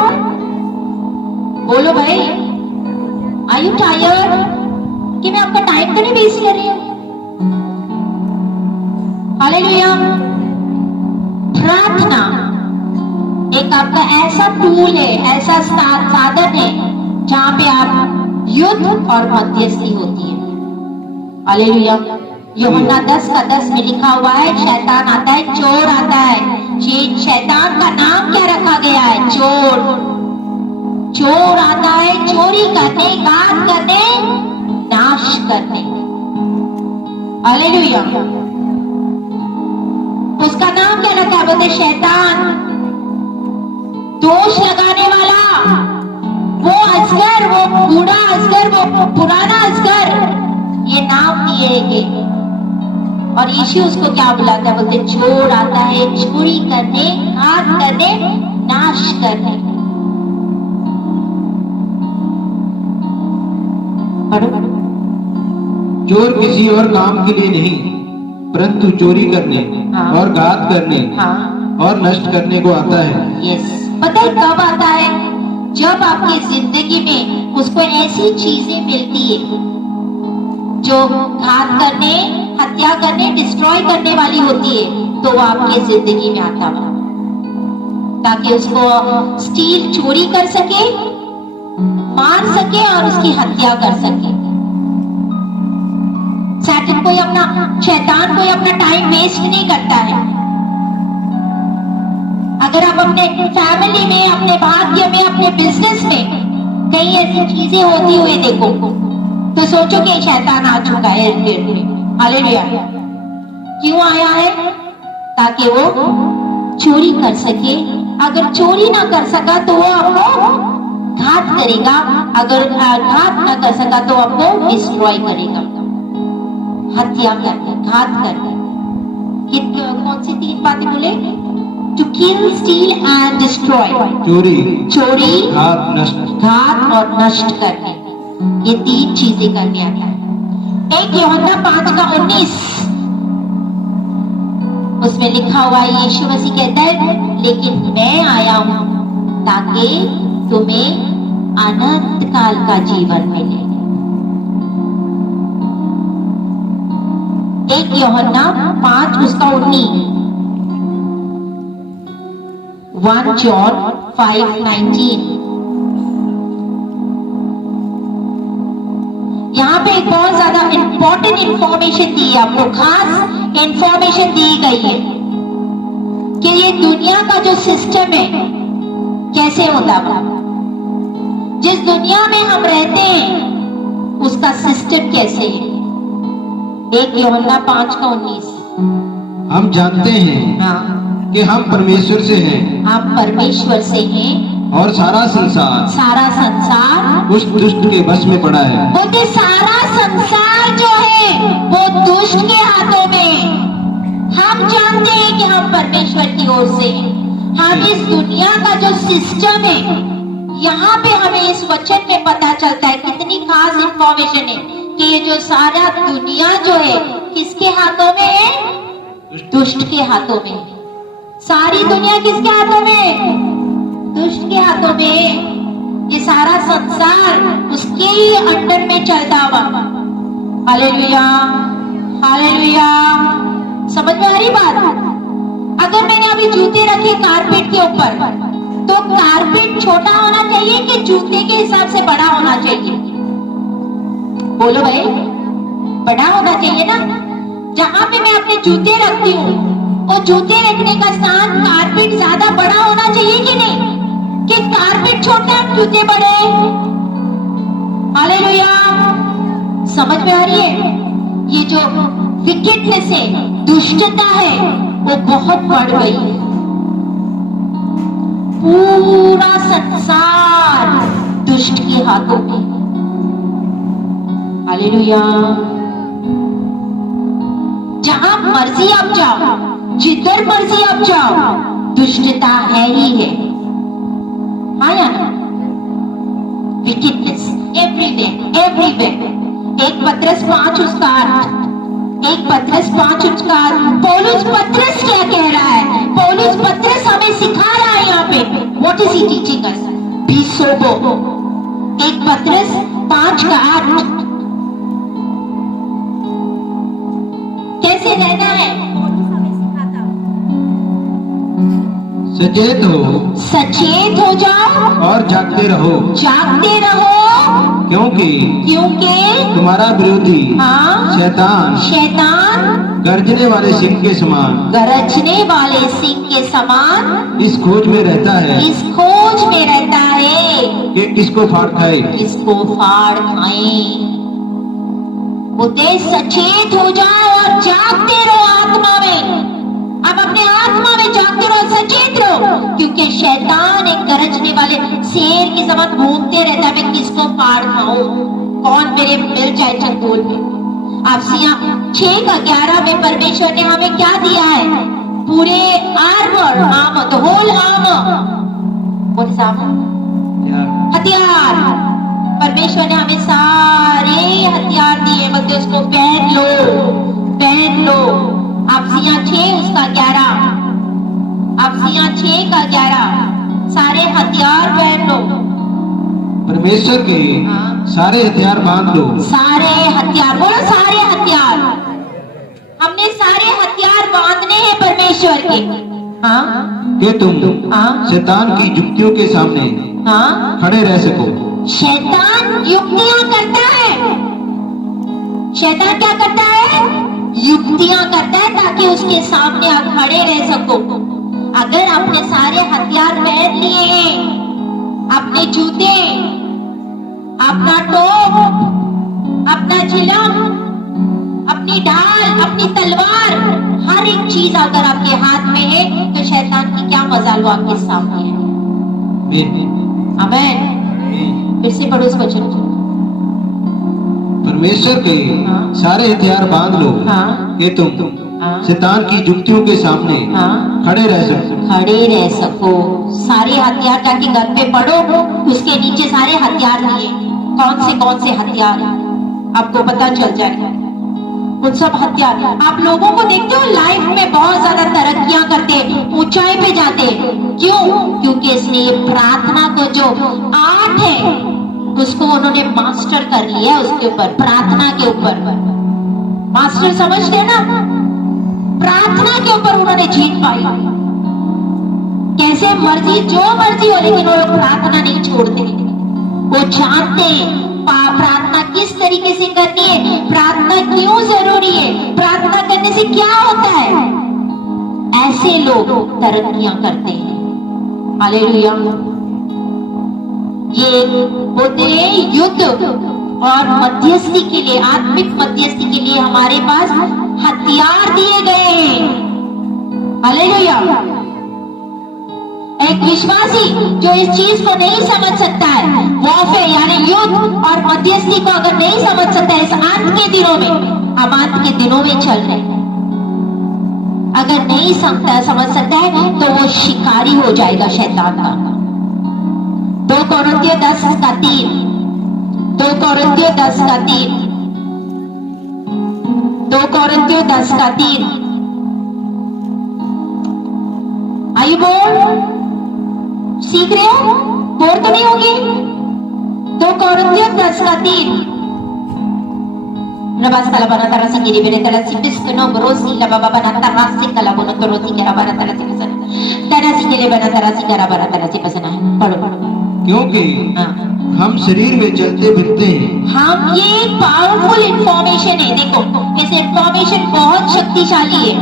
बोलो भाई, आर यू टायर्ड? कि मैं आपका टाइम तो नहीं वेस्ट कर रही हूं? हालेलुया। प्रार्थना एक आपका ऐसा टूल है, ऐसा साधन है जहां पे आप युद्ध और मध्यस्थी होती है। हालेलुया। यूहन्ना 10 का 10 में लिखा हुआ है, शैतान आता है, चोर आता है। शैतान का नाम क्या रखा गया है? चोर। चोर आता है चोरी करने, घात करने, नाश करने। हालेलुया। उसका नाम क्या रखा है? बोलते शैतान, दोष लगाने वाला, वो अजगर, वो बूढ़ा अजगर, वो पुराना अजगर, ये नाम दिए गए। और यीशु उसको क्या बुलाता है? बोलते चोर आता है चोरी करने, घात करने, नाश करने। चोर किसी और काम के लिए नहीं, परंतु चोरी करने और घात करने और नष्ट करने को आता है। यस। पता है कब आता है? जब आपकी जिंदगी में उसको ऐसी चीजें मिलती है जो घात करने, हत्या करने, डिस्ट्रॉय करने वाली होती है, तो वो आपकी जिंदगी में आता है ताकि उसको स्टील चोरी कर सके, मार सके और उसकी हत्या कर सके। शैतान कोई अपना टाइम वेस्ट नहीं करता है। अगर आप अपने फैमिली में, अपने भाग्य में, अपने बिजनेस में कई ऐसी चीजें होती हुई देखो तो सोचो कि शैतान आ चुका है इर्द गिर्द में। हालेलुया। क्यों आया है? ताकि वो चोरी कर सके। अगर चोरी ना कर सका तो वो आपको घात करेगा, अगर घात ना कर सका तो आपको डिस्ट्रॉय करेगा, हत्या करके, घात करके। कौन सी 3 बातें बोले? To kill, steal and destroy. चोरी, घात और नष्ट करके, ये 3 चीजें करने आता है। 1 यूहन्ना 5:19 उसमें लिखा हुआ है, यीशु मसीह कहता है, लेकिन मैं आया हूं ताकि तुम्हें अनंत काल का जीवन मिले। 1 यूहन्ना 5:19, 1 John 5:19। यहाँ पे एक बहुत ज्यादा इंपॉर्टेंट इंफॉर्मेशन दी है आपको, खास इंफॉर्मेशन दी गई है कि ये दुनिया का जो सिस्टम है कैसे होता है। जिस दुनिया में हम रहते हैं उसका सिस्टम कैसे है। 1 यूहन्ना 5:19। हम जानते हैं कि हम परमेश्वर से हैं। हम परमेश्वर से हैं और सारा संसार उस दुष्ट के बस में पड़ा है। बोलते सारा संसार जो है वो दुष्ट के हाथों में। हम जानते हैं कि हम परमेश्वर की ओर से हैं। हम इस दुनिया का जो सिस्टम है, यहाँ पे हमें इस वचन में पता चलता है, कितनी खास इंफॉर्मेशन है कि ये जो सारा दुनिया जो है किसके हाथों में है? दुष्ट के हाथों में। सारी दुनिया किसके हाथों में? दुष्ट के हाथों में। ये सारा संसार उसके ही अंडर में चलता हुआ। Hallelujah, hallelujah. समझ में आ रही बात? अगर मैंने अभी जूते रखे कारपेट के ऊपर, तो कारपेट छोटा होना चाहिए कि जूते के हिसाब से बड़ा होना चाहिए? बोलो भाई, बड़ा होना चाहिए ना। जहां पे मैं अपने जूते रखती हूँ, वो जूते रखने का स्थान कारपेट ज्यादा बड़ा होना चाहिए कि नहीं? कि कारपेट छोटा, जूते बड़े? हालेलुया। समझ में आ रही है? ये जो विकेटनेस है, दुष्टता है, वो बहुत बढ़ गई है। पूरा संसार दुष्ट के हाथों में। हालेलुया। जहां मर्जी आप जाओ, जिधर मर्जी आप जाओ, दुष्टता है ही है। हाँ या ना? विकेटनेस एवरीवेयर, एवरीवेयर। 1 पत्रस 5:8। 1 पत्रस 5:8। पौलुस पत्रस क्या कह रहा है? पौलुस पत्रस हमें सिखा रहा है यहाँ पे। What is he teaching us? Be sober. 1 पत्रस 5:8। कैसे रहना है? सचेत हो जाओ और जागते रहो। क्योंकि तुम्हारा विरोधी शैतान गरजने वाले सिंह के समान इस खोज में रहता है कि किसको फाड़ खाए। बोलते सचेत हो जाओ और जागते रहो आत्मा में। अब अपने आत्मा में जागते रहो, सचेत रहो, क्योंकि शैतान एक गरजने वाले शेर के समान घूमते रहता है, मैं किसको फाड़ खाऊं, कौन मेरे मिल जाए चंगुल में। आप 6:11 में परमेश्वर ने हमें क्या दिया है? पूरे आर्मर, द होल आर्मर। हथियार। परमेश्वर ने हमें सारे हथियार दिए, बोलते उसको पहन लो। आपसियां 6:11। आपसियां 6:11। सारे हथियार पहन लो। परमेश्वर के सारे हथियार बांध लो। सारे हथियार, बोलो सारे हथियार। हमने सारे हथियार बांधने हैं परमेश्वर के। हाँ, कि तुम शैतान की युक्तियों के सामने खड़े रह सको। शैतान युक्तियां करता है। शैतान क्या करता है? युक्तियां करता है ताकि उसके सामने आप खड़े रह सको। अगर आपने सारे हथियार पहन लिए हैं, अपने जूते, अपना टोप, अपना चिलम, अपनी ढाल, अपनी तलवार, हर एक चीज अगर आपके हाथ में है तो शैतान की क्या मजाल, वो आपके सामने है। आमीन। फिर से पढ़ो उस वचन को। परमेश्वर के सारे हथियार बांध लो कि तुम शैतान की युक्तियों के सामने खड़े रह सको। खड़े रह सको। सारे हथियार जाके घर पे पढ़ो, उसके नीचे सारे हथियार दिए, कौन से हथियार आपको पता चल जाएगा। उन सब हथियार आप लोगों को देखते हो लाइफ में बहुत ज्यादा तरक्कियां करते, ऊंचाई पे जाते। क्यों? क्योंकि इसने प्रार्थना को जो आर्ट है उसको उन्होंने मास्टर कर लिया, उसके ऊपर, प्रार्थना के ऊपर। मास्टर समझते ना? प्रार्थना के ऊपर उन्होंने जीत पाई। कैसे मर्जी, जो मर्जी हो, लेकिन वो लोग प्रार्थना नहीं छोड़ते। वो जानते हैं प्रार्थना किस तरीके से करनी है, प्रार्थना क्यों जरूरी है, प्रार्थना करने से क्या होता है। ऐसे लोग तरक्कियां करते हैं। हालेलुया। ये होते हैं युद्ध और मध्यस्थी के लिए, आत्मिक मध्यस्थी के लिए हमारे पास हथियार दिए गए हैं। हालेलुया। एक विश्वासी जो इस चीज को नहीं समझ सकता है, वॉरफेयर यानी युद्ध और मध्यस्थी को अगर नहीं समझ सकता है इस अंत के दिनों में, हम अंत के दिनों में चल रहे हैं, अगर नहीं समझ सकता है तो वो शिकारी हो जाएगा शैतान का। 2 कोरिन्थियों 10:3, 2 कोरिन्थियों 10:3, 2 कोरिन्थियों 10:3। आई बोल सीख रहे हो? बोर तो नहीं होगी? 2 कोरिन्थियों 10:3। Nabas talabana tarasi kiri bere tarasi pistono brosi la baba bana tarasi kalabono torosi kera bana tarasi pasana tarasi kele bana tarasi kera bana tarasi pasana है। पढ़ो। क्योंकि हम शरीर में चलते फिरते हैं। हम, ये एक पावरफुल इंफॉर्मेशन है। देखो, इस इंफॉर्मेशन बहुत शक्तिशाली है।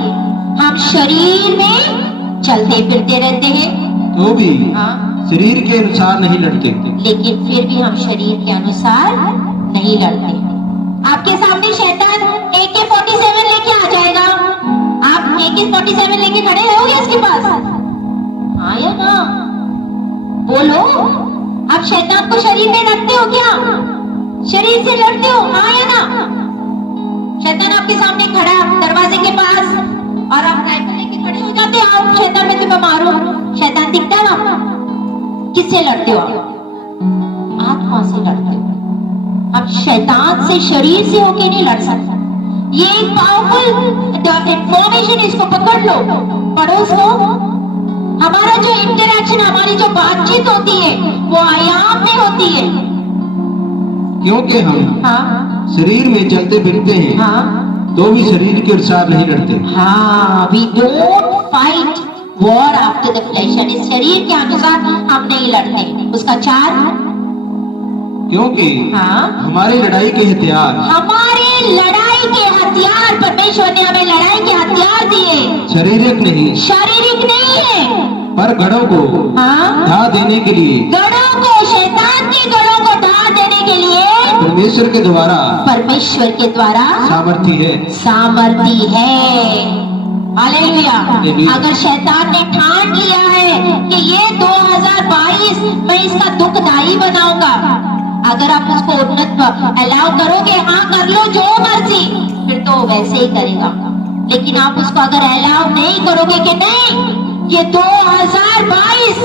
हम शरीर में चलते फिरते रहते हैं तो भी शरीर के अनुसार नहीं लड़ते, लेकिन फिर भी हम शरीर के अनुसार नहीं लड़ते। आपके सामने शैतान AK-47 लेके आ जाएगा, आप AK-47 लेके खड़े रहोगे उसके पास? हाँ या ना? बोलो। आप शैतान को शरीर में रखते हो क्या? शरीर से लड़ते हो? हाँ या ना? शैतान आपके सामने खड़ा दरवाजे के पास और आप राइफल लेके खड़े हो जाते हो, आप शैतान में तुम्हें मारो, शैतान दिखता है आपको? किससे लड़ते हो? आत्मा से लड़ते हो। अब शैतान से शरीर से होके नहीं लड़ सकता। ये एक पावरफुल इंफॉर्मेशन, इसको पकड़ लो, पढ़ो उसको। हमारा जो इंटरेक्शन, हमारी जो बातचीत होती है वो आयाम में होती है। क्योंकि हम शरीर में चलते फिरते हैं तो भी शरीर के अनुसार नहीं लड़ते। We don't fight war after the flesh, यानी शरीर के अनुसार हम नहीं लड़ते। उसका 4, क्योंकि हमारे लड़ाई के हथियार, हमारे लड़ाई के हथियार, परमेश्वर ने हमें लड़ाई के हथियार दिए, शारीरिक नहीं है, पर गढ़ों को ढा देने के लिए, गढ़ों को, शैतान के गढ़ों को ढा देने के लिए परमेश्वर के द्वारा सामर्थी है। हालेलुया। अगर शैतान ने ठान लिया है कि ये 2022 मैं इसका दुखदाई बनाऊंगा, अगर आप उसको उन्नत अलाउ करोगे, हाँ कर लो जो मर्जी, फिर तो वैसे ही करेगा। लेकिन आप उसको अगर अलाउ नहीं करोगे कि नहीं, ये 2022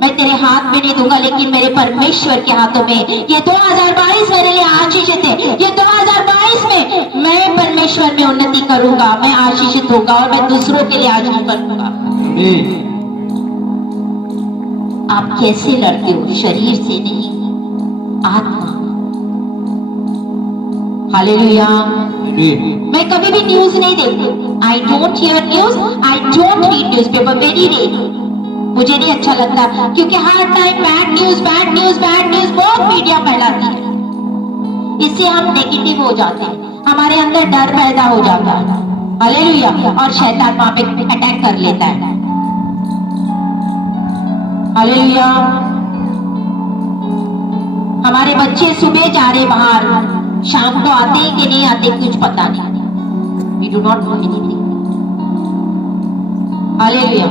मैं तेरे हाथ में नहीं दूंगा, लेकिन मेरे परमेश्वर के हाथों में, ये 2022 मेरे लिए आशीषित है, ये 2022 में मैं परमेश्वर में उन्नति करूंगा, मैं आशीषित होगा और मैं दूसरों के लिए आशीष बनूंगा। आप कैसे लड़ते हो? शरीर से नहीं, आत्मा। हालेलुया। मैं कभी भी न्यूज नहीं देखती। I don't hear news, I don't read newspaper very rare. मुझे नहीं अच्छा लगता, क्योंकि हर time bad news bad news bad news बहुत मीडिया फैलाती है। इससे हम नेगेटिव हो जाते हैं, हमारे अंदर डर पैदा हो जाता है। हालेलुया। और शैतान वहां पे अटैक कर लेता है। हालेलुया। हमारे बच्चे सुबह जा रहे बाहर, शाम को आते हैं कि नहीं आते कुछ पता नहीं। We do not know anything. Hallelujah.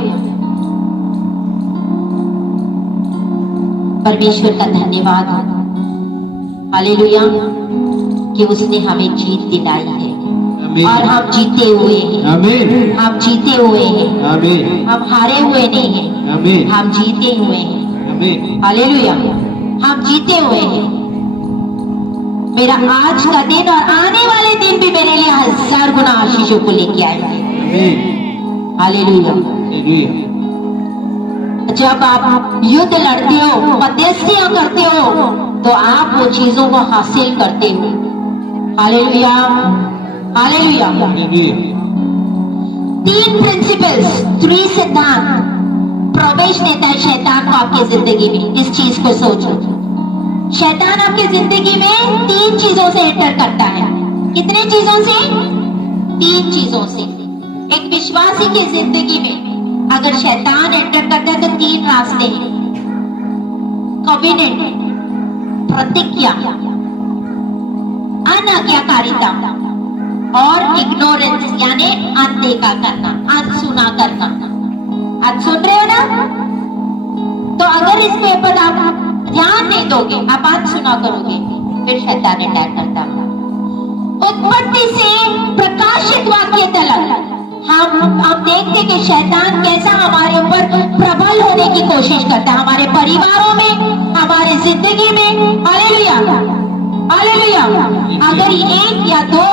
परमेश्वर का धन्यवाद। हालेलुया कि उसने हमें जीत दिलाई है और हम जीते हुए हैं। आमीन। हम जीते हुए हैं। आमीन। हम हारे हुए नहीं हैं। आमीन। हम जीते हुए हैं। आमीन। हालेलुया। हम जीते हुए हैं। मेरा आज का दिन और आने वाले दिन भी मेरे लिए 1000 गुना आशीषों को लेके आएंगे। आमीन। हालेलुया। हालेलुया। जब आप युद्ध लड़ते हो, मध्यस्थियां करते हो, तो आप वो चीजों को हासिल करते हो। हालेलुया। हालेलुया। हालेलुया। 3 प्रिंसिपल्स, 3 सिद्धांत प्रवेश देता है शैतान को आपकी जिंदगी में। इस चीज को सोचो, शैतान आपकी जिंदगी में 3 चीजों से एंटर करता है। कितने चीजों से? 3 चीजों से। एक विश्वासी की जिंदगी में अगर शैतान एंटर करता है तो 3 रास्ते हैं। कॉवेनेंट, प्रतिज्ञा, अनाज्ञाकारिता और इग्नोरेंस यानी अनदेखा करना, अनसुना करना। आप सुन रहे हो ना? तो अगर इस पेपर आप ध्यान नहीं दोगे, आप अनसुना करोगे, फिर शैतान अटैक करता है। उत्पत्ति से प्रकाशित वाक्य तक हम देखते कि शैतान कैसा हमारे ऊपर प्रबल होने की कोशिश करता है, हमारे परिवारों में, हमारे जिंदगी में। हालेलुया। हालेलुया। अगर 1 या 2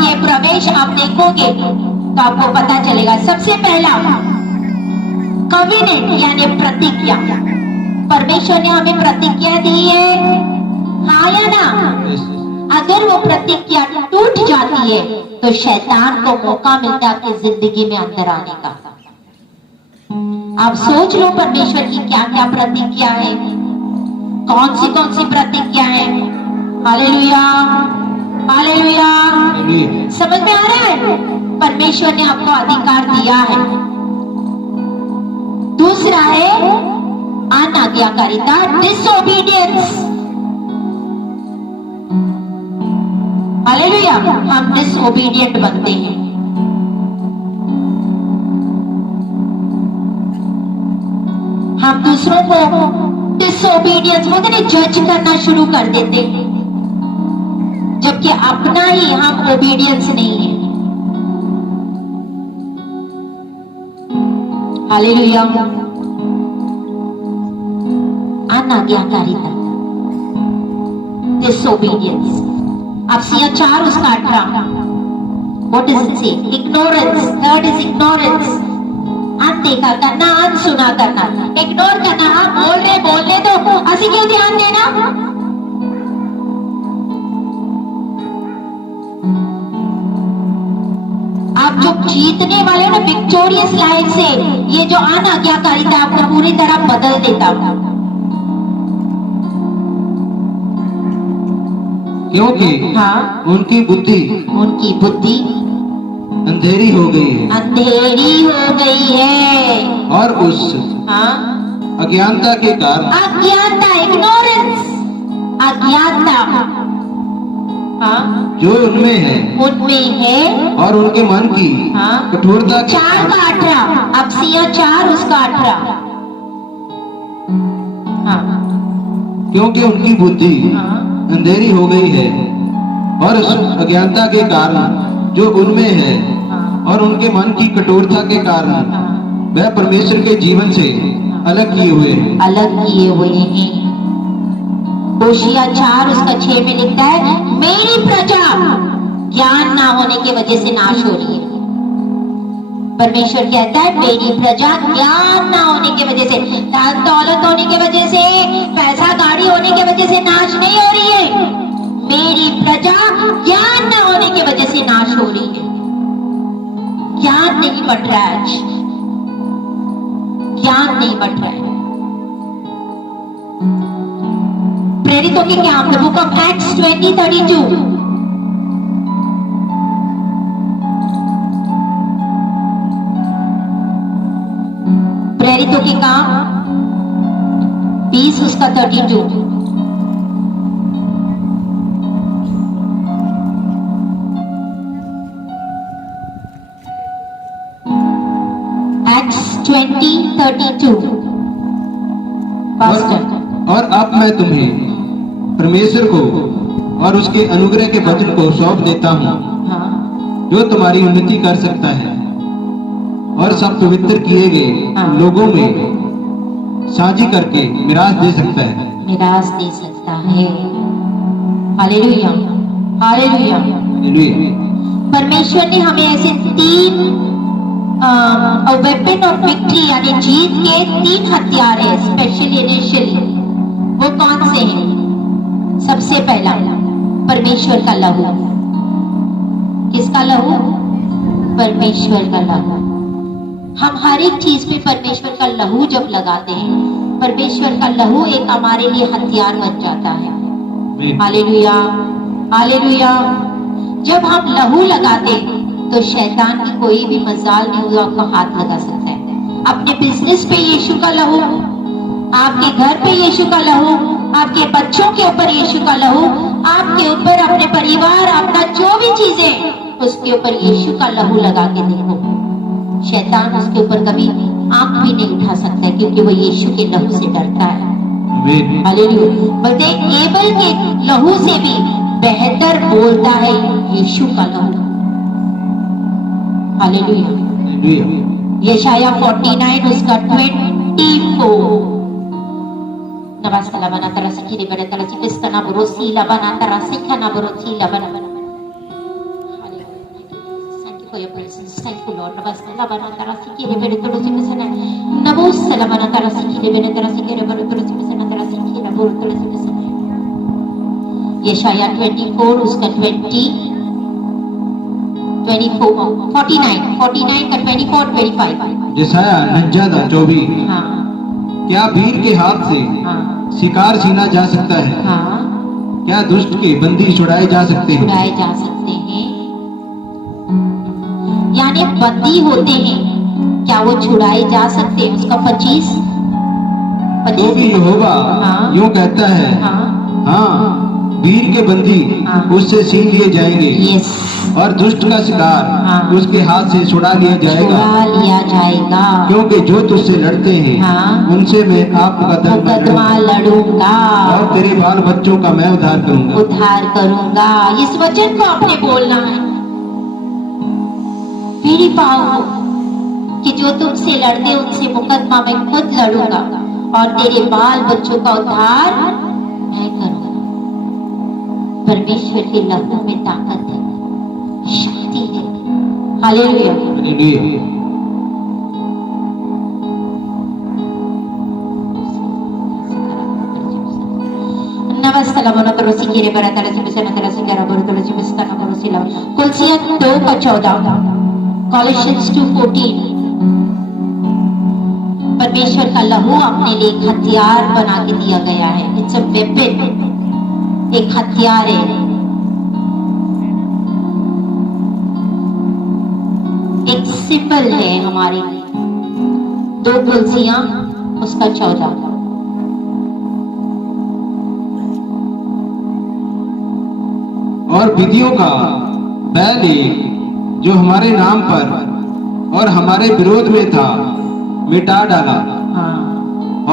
ये प्रवेश आप देखोगे तो आपको पता चलेगा। सबसे पहला कॉवेनेंट यानी प्रतिज्ञा। परमेश्वर ने हमें प्रतिज्ञा दी है, हाँ या ना? अगर वो प्रतिज्ञा टूट जाती है तो शैतान को मौका मिलता है आपकी जिंदगी में अंदर आने का। आप सोच लो परमेश्वर की क्या क्या प्रतिज्ञा है, कौन सी प्रतिज्ञा है। हालेलुया। हालेलुया। समझ में आ रहा है? परमेश्वर ने आपको अधिकार दिया है। दूसरा है अनाज्ञाकारिता, डिसोबीडियंस। हालेलुया। हम डिसोबीडियंट बनते हैं। हम दूसरों को डिसोबीडियंस बोलते हैं, जज करना शुरू कर देते हैं, जबकि अपना ही हम ओबीडियंस नहीं है। हालेलुया। अनाज्ञाकारिता, डिसोबीडियंस। अब सिया 4 उसका 18, व्हाट इज इट से? इग्नोरेंस। थर्ड इज इग्नोरेंस, अनदेखा करना, अनसुना करना, इग्नोर करना। आप बोल रहे बोलने दो, असि क्यों ध्यान देना? आप जो जीतने वाले हो ना, विक्टोरियस लाइफ से, ये जो अनाज्ञाकारिता आपको पूरी तरह बदल देता। क्योंकि हाँ, उनकी बुद्धि अंधेरी हो गई है। अंधेरी हो गई है। और उस हाँ, अज्ञानता के कारण, अज्ञानता, इग्नोरेंस, अज्ञानता, हाँ, जो उनमें है और उनके मन की हाँ, कठोरता के 4 का 18। अब सिया 4 उसका 18। हाँ, क्योंकि उनकी बुद्धि हाँ, अंधेरी हो गई है और उस अज्ञानता के कारण जो उनमें है और उनके मन की कठोरता के कारण वह परमेश्वर के जीवन से अलग किए हुए हैं। होशिया 4 उसका 6 में लिखता है, मेरी प्रजा ज्ञान ना होने की वजह से नाश हो रही है। परमेश्वर कहता है मेरी प्रजा ज्ञान ना होने की वजह से, धन दौलत होने की वजह से, पैसा गाड़ी होने की वजह से नाश नहीं हो रही है। मेरी प्रजा ज्ञान न होने की वजह से नाश हो रही है। ज्ञान नहीं बढ़ रहा है, आज ज्ञान नहीं बढ़ रहा है। प्रेरितों के काम, द बुक ऑफ एक्ट्स 20:32। प्रेरितों के काम 20 उसका 32। एक्ट्स 20:32। और अब मैं तुम्हें परमेश्वर को और उसके अनुग्रह के वचन को सौंप देता हूँ, जो तुम्हारी उन्नति कर सकता है और सब पवित्र किए गए लोगों में साझी करके मिरास दे सकता है। मिरास दे सकता है। Hallelujah, hallelujah, hallelujah. परमेश्वर ने हमें ऐसे 3 वेपन ऑफ विक्ट्री यानी जीत के 3 हथियार है, स्पेशली इनिशियली। वो कौन से हैं? सबसे पहला परमेश्वर का लहू। किसका लहू? परमेश्वर का लहू। हम हर एक चीज पे परमेश्वर का लहू जब लगाते हैं, परमेश्वर का लहू एक हमारे लिए हथियार बन जाता है। Hallelujah, hallelujah. जब हम लहू लगाते तो शैतान की कोई भी मजाल नहीं हुआ आपका हाथ लगा सकता है। अपने बिजनेस पे यीशु का लहू, आपके घर पे यीशु का लहू, आपके बच्चों के ऊपर यीशु का लहू, आपके ऊपर, अपने परिवार, आपका जो भी चीजें, उसके ऊपर यीशु का लहू लगा के देखो। शैतान उसके ऊपर कभी आंख भी नहीं उठा सकता, क्योंकि वो यीशु के लहू से डरता है। हालेलुया। बोलते एबल के लहू से भी बेहतर बोलता है यीशु का लहू। हालेलुया। यशाया 49 उसका 24। नमस्कार बना तरह से बड़े तरह से पिस्तना बरोसी लबना तरह से खाना Barosi लबना। For your presence, thank you Lord. Namaste labana tarasi kire bere toro se mesana. Namaste labana tarasi kire bere tarasi kire bere toro se mesana tarasi kire bere toro se mesana. यशाया 24 उसका 49 का 24 25। यशाया 49:24। हाँ। क्या वीर के हाथ से शिकार छीना जा सकता है? हाँ। क्या दुष्ट के बंदी छुड़ाए जा सकते हैं? छुड़ाए जा सकते हैं, यानी बंदी होते हैं, क्या वो छुड़ाए जा सकते हैं? उसका 25। तो भी यहोवा यूं कहता है, हाँ, वीर के बंदी उससे छीन लिए जाएंगे। यस। और दुष्ट का शिकार उसके हाथ से छुड़ा लिया जाएगा। क्योंकि जो तुझसे लड़ते हैं उनसे मैं आपका मुकदमा लड़ूंगा और तेरे बाल बच्चों का मैं उद्धार करूंगा। इस वचन को आपने बोलना है। मेरी पाओ कि जो तुमसे लड़ते उनसे मुकदमा मैं खुद लड़ूंगा और तेरे बाल बच्चों का उद्धार मैं करूंगा। परमेश्वर के लहू में ताकत है, शक्ति है। हालेलुया। कुलसियन 2:14, कॉलेशियंस 2:14। परमेश्वर का लहू अपने लिए एक हथियार बना के दिया गया है। इट्स अ वेपन, एक हथियार है, एक सिंबल है हमारे लिए। 2 कुलसियां उसका 14। और विधियों का बैल एक जो हमारे नाम पर और हमारे विरोध में था मिटा डाला।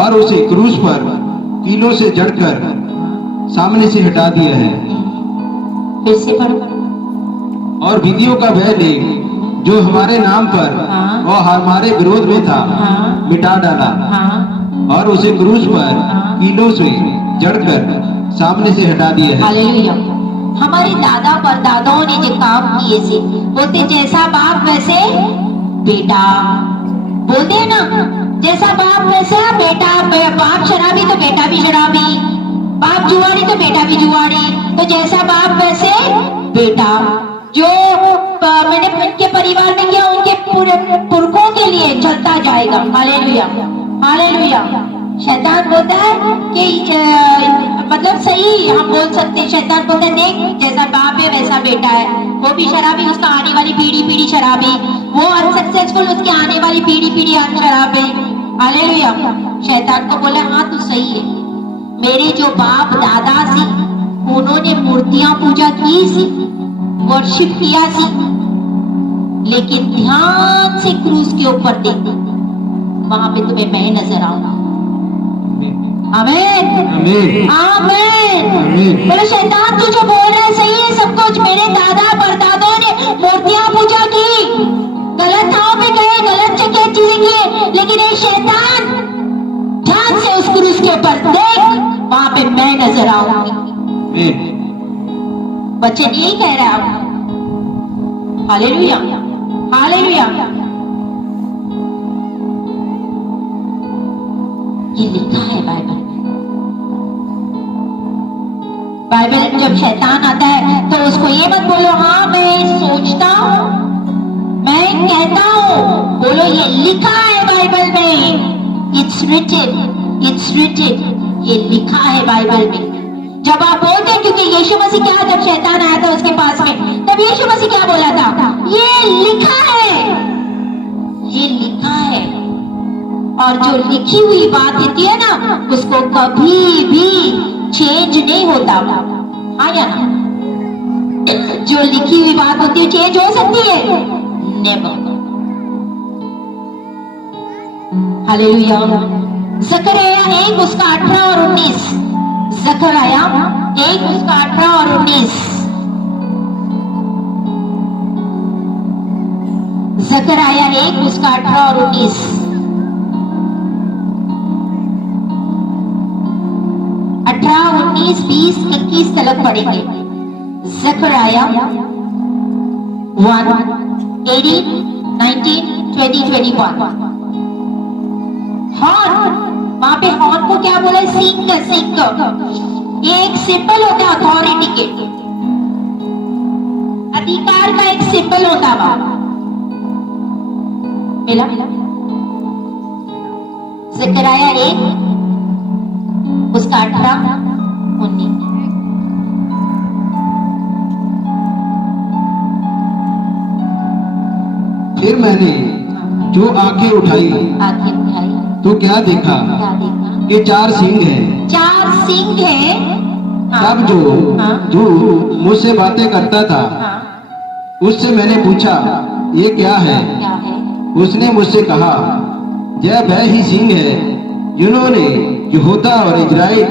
और उसे क्रूस पर कीलों से जड़कर सामने से हटा दिया है। फिर से पढ़ो। और विधियों का बैल एक जो हमारे नाम पर और हमारे विरोध में था मिटा डाला। और उसे क्रूस पर कीलों से जड़कर सामने से हटा दिया है। हालेलुया। हमारे दादा परदादाओं ने जो काम किए थे, बोलते जैसा बाप वैसे बेटा, बोलते हैं ना, जैसा बाप वैसा बेटा। बाप शराबी तो बेटा भी शराबी, बाप जुआड़ी तो बेटा भी जुआड़ी, तो जैसा बाप वैसे बेटा। जो मैंने उनके परिवार में किया उनके पुरखों के लिए चलता जाएगा। Hallelujah hallelujah. शैतान बोलता है कि मतलब सही हम बोल सकते हैं, शैतान बोलता है देख जैसा बाप है वैसा बेटा है, वो भी शराबी, उसका आने वाली पीढ़ी शराबी, वो अनसक्सेसफुल, उसकी आने वाली पीढ़ी शराबी। हालेलुया। शैतान को बोला हाँ तू सही है, मेरे जो बाप दादा सी उन्होंने मूर्तियां पूजा की सी, वर्शिप किया सी, लेकिन ध्यान से क्रूस के ऊपर देख, वहां पे तुम्हें मैं नजर आऊंगा। आमीन आमीन आमीन। बोले शैतान तू जो बोल रहा है सही है सब कुछ, मेरे दादा परदादों ने मूर्तियां पूजा की, गलत ठाव पे गए, गलत जगह चीजें किए, लेकिन ये शैतान ध्यान से उस क्रूस के ऊपर देख, वहां पे मैं नजर आऊंगी। वचन यही कह रहा है। Hallelujah hallelujah. ये लिखा है बाइबल में। बाइबल जब शैतान आता है तो उसको ये मत बोलो हाँ मैं सोचता हूं, मैं कहता हूं, बोलो ये लिखा है बाइबल में। इट्स रिटेन, ये लिखा है बाइबल में। जब आप बोलते हैं, क्योंकि यीशु मसीह क्या, जब शैतान आया था उसके पास में, तब यीशु मसीह क्या बोला था? ये लिखा है, ये लिखा है। और जो लिखी हुई बात होती है ना, उसको कभी भी चेंज नहीं होता। हाँ या ना? जो लिखी हुई बात होती है चेंज हो सकती है? नेवर। हालेलुया। ज़करिया 1 उसका 18 और 19। ज़करिया 1 उसका 18 और 19। ज़करिया 1 उसका 18 और 19। अठारह 19 20 21 तलक पढ़ेंगे। ज़करिया 1 18 19 20 21। हॉर्न, वहां पे हॉर्न को क्या बोला? सिंग। ये एक सिंबल होता है अथॉरिटी के, अधिकार का एक सिंबल होता है। मिला? ज़करिया 1 उसका 18 19। फिर मैंने जो आंखें उठाई तो क्या देखा? कि 4 सींग हैं। 4 सींग है। तब जो मुझसे बातें करता था, उससे मैंने पूछा ये क्या है? उसने मुझसे कहा यह वह ही सींग है जिन्होंने यहूदा और इजराइल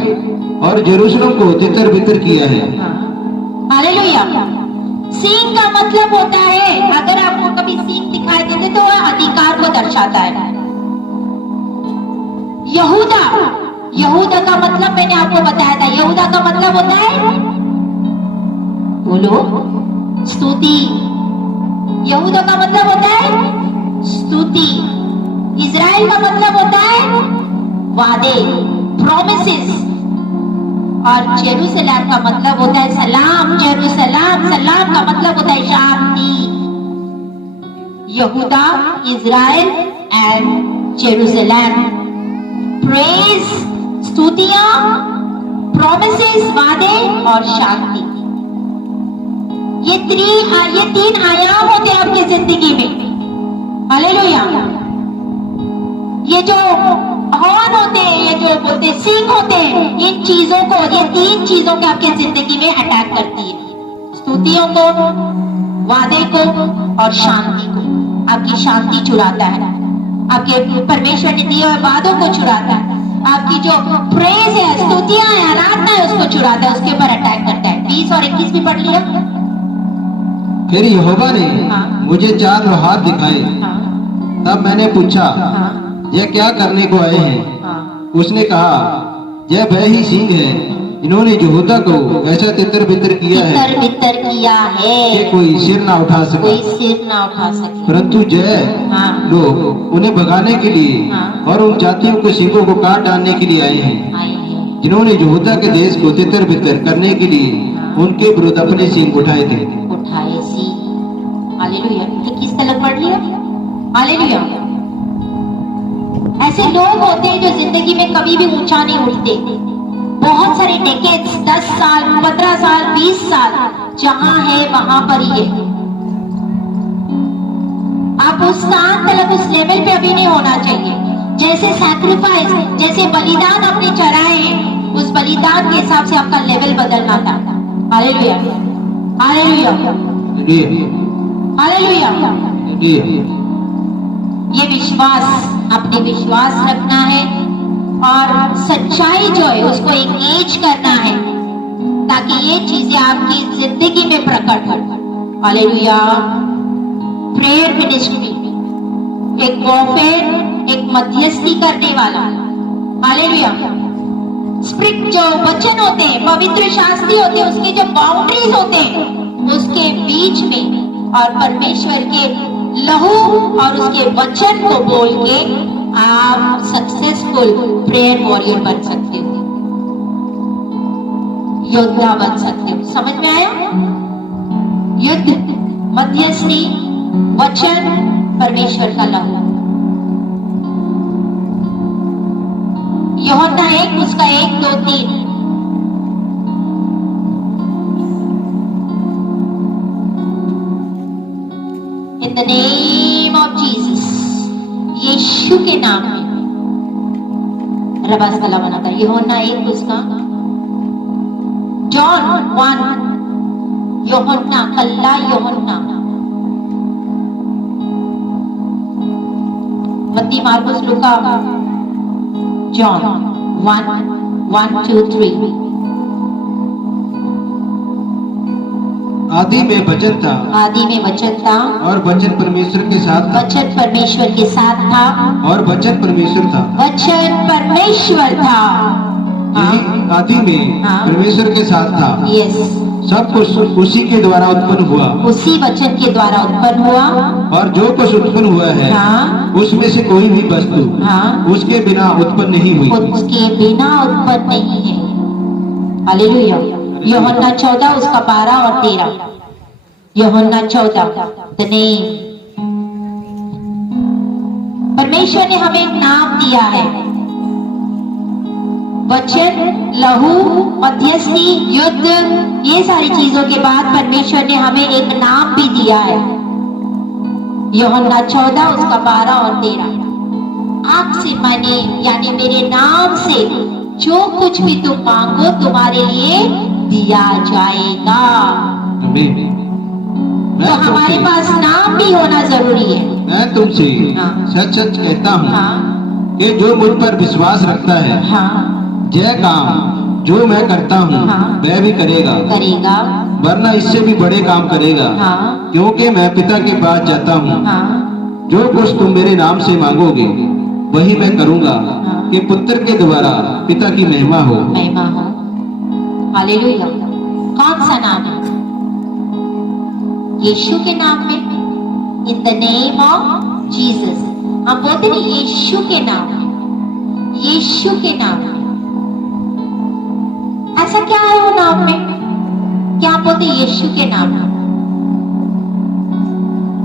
और यरूशलेम को तितर बितर किया है। हालेलुया। सींग का मतलब होता है, अगर आपको कभी सींग दिखाई देते तो वह अधिकार को दर्शाता है। यहूदा का मतलब मैंने आपको बताया था, यहूदा का मतलब होता है, बोलो, स्तुति। यहूदा का मतलब होता है स्तुति। इजराइल का मतलब होता है वादे, प्रॉमिसेस। और जेरूसलम का मतलब होता है सलाम। जेरूसलम, सलाम का मतलब होता है शांति। यहूदा, इजराइल एंड जेरूसलम। प्रेज, स्तुतियां, प्रॉमिसेस, वादे और शांति। ये 3 आयाम होते हैं आपकी जिंदगी में। हालेलुया। ये जो हॉर्न होते हैं, ये जो बोलते हैं सिंग होते हैं, इन चीजों को, ये 3 चीजों के आपके जिंदगी में अटैक करती है। स्तुतियों को, वादे को और शांति को। आपकी शांति चुराता है, आपके परमेश्वर ने दिए हुए वादों को चुराता है, आपकी जो प्रेज है, स्तुतियां है, आराधना है, उसको चुराता है, उसके ऊपर अटैक करता है। 20 और 21 भी पढ़ लिया। फिर यहोवा ने मुझे 4 हाथ दिखाए। तब मैंने पूछा यह क्या करने को आए हैं? उसने कहा यह वह ही सींग है इन्होंने यहूदा को ऐसा तितर बितर किया है कि कोई सिर ना उठा सके। परंतु जय लोग उन्हें भगाने के लिए और उन जातियों के सींगों को काट डालने के लिए आए हैं। जिन्होंने यहूदा के देश को तितर बितर करने के लिए उनके विरुद्ध अपने सींग उठाए थे। उठाए सी। हालेलुया। 21 तक पढ़ लिया। हालेलुया। ऐसे लोग होते हैं जो जिंदगी में कभी भी ऊंचा नहीं उठते। बहुत सारे डेकेड्स, 10 साल, 15 साल, 20 साल, जहां है वहां पर ही है। आप उस स्थान तक, उस लेवल पे अभी नहीं होना चाहिए। जैसे सैक्रिफाइस, जैसे बलिदान आपने चढ़ाए हैं, उस बलिदान के हिसाब से आपका लेवल बदलना था। हालेलुया। हालेलुया। हालेलुया। ये विश्वास, अपने विश्वास रखना है और सच्चाई जो है उसको एंगेज करना है ताकि ये चीजें आपकी जिंदगी में प्रकट हो। हालेलुया। प्रेयर मिनिस्ट्री एक वॉरफेयर, एक मध्यस्थी करने वाला। हालेलुया। स्पिरिट जो वचन होते हैं, पवित्र शास्त्री होते हैं, उसके जो बाउंड्रीज होते हैं, उसके बीच में और परमेश्वर के लहू और उसके वचन को बोल के आप सक्सेसफुल प्रेयर वॉरियर बन सकते हो, योद्धा बन सकते हो। समझ में आया? युद्ध, मध्यस्थी, वचन, परमेश्वर का लहू। यूहन्ना 1 उसका 1, 2, 3। In the name of Jesus, यीशु के नाम में रबास कला बनाता है। यूहन्ना 1 उसका, जॉन 1, यूहन्ना, कल्ला यूहन्ना, मत्ती, मार्कुस, लूका, जॉन 1, 1, 2, 3। आदि में वचन था, आदि में वचन था, और वचन परमेश्वर के साथ था, वचन परमेश्वर के साथ था, और वचन परमेश्वर था। वचन परमेश्वर था। यही आदि में परमेश्वर के साथ था। यस। सब कुछ उसी के द्वारा उत्पन्न हुआ, उसी वचन के द्वारा उत्पन्न हुआ, और जो कुछ उत्पन्न हुआ है उसमें से कोई भी वस्तु उसके बिना उत्पन्न नहीं हुई। उसके बिना उत्पन्न नहीं है। हालेलुया। यूहन्ना 14 उसका 12 और 13। यूहन्ना 14 द नेम। परमेश्वर ने हमें एक नाम दिया है। वचन, लहू, मध्यस्थी, युद्ध, ये सारी चीजों के बाद परमेश्वर ने हमें एक नाम भी दिया है। यूहन्ना 14 उसका 12 और 13। आग से मैंने, यानी मेरे नाम से जो कुछ भी तुम मांगो तुम्हारे लिए दिया जाएगा। तो हमारे पास नाम भी होना जरूरी है। मैं तुमसे सच सच कहता हूँ कि जो मुझ पर विश्वास रखता है, यह काम जो मैं करता हूँ वह भी करेगा, वरना इससे भी बड़े काम करेगा, क्योंकि मैं पिता के पास जाता हूँ। जो कुछ तुम मेरे नाम से मांगोगे वही मैं करूँगा, कि पुत्र के द्वारा पिता की महिमा हो। हालेलुया। कौन सा नाम है? यीशु के नाम में। इन द नेम ऑफ जीसस। हम बोलते हैं यीशु के नाम में, यीशु के नाम में। ऐसा क्या है वो नाम में? क्या आप बोलते यीशु के नाम में?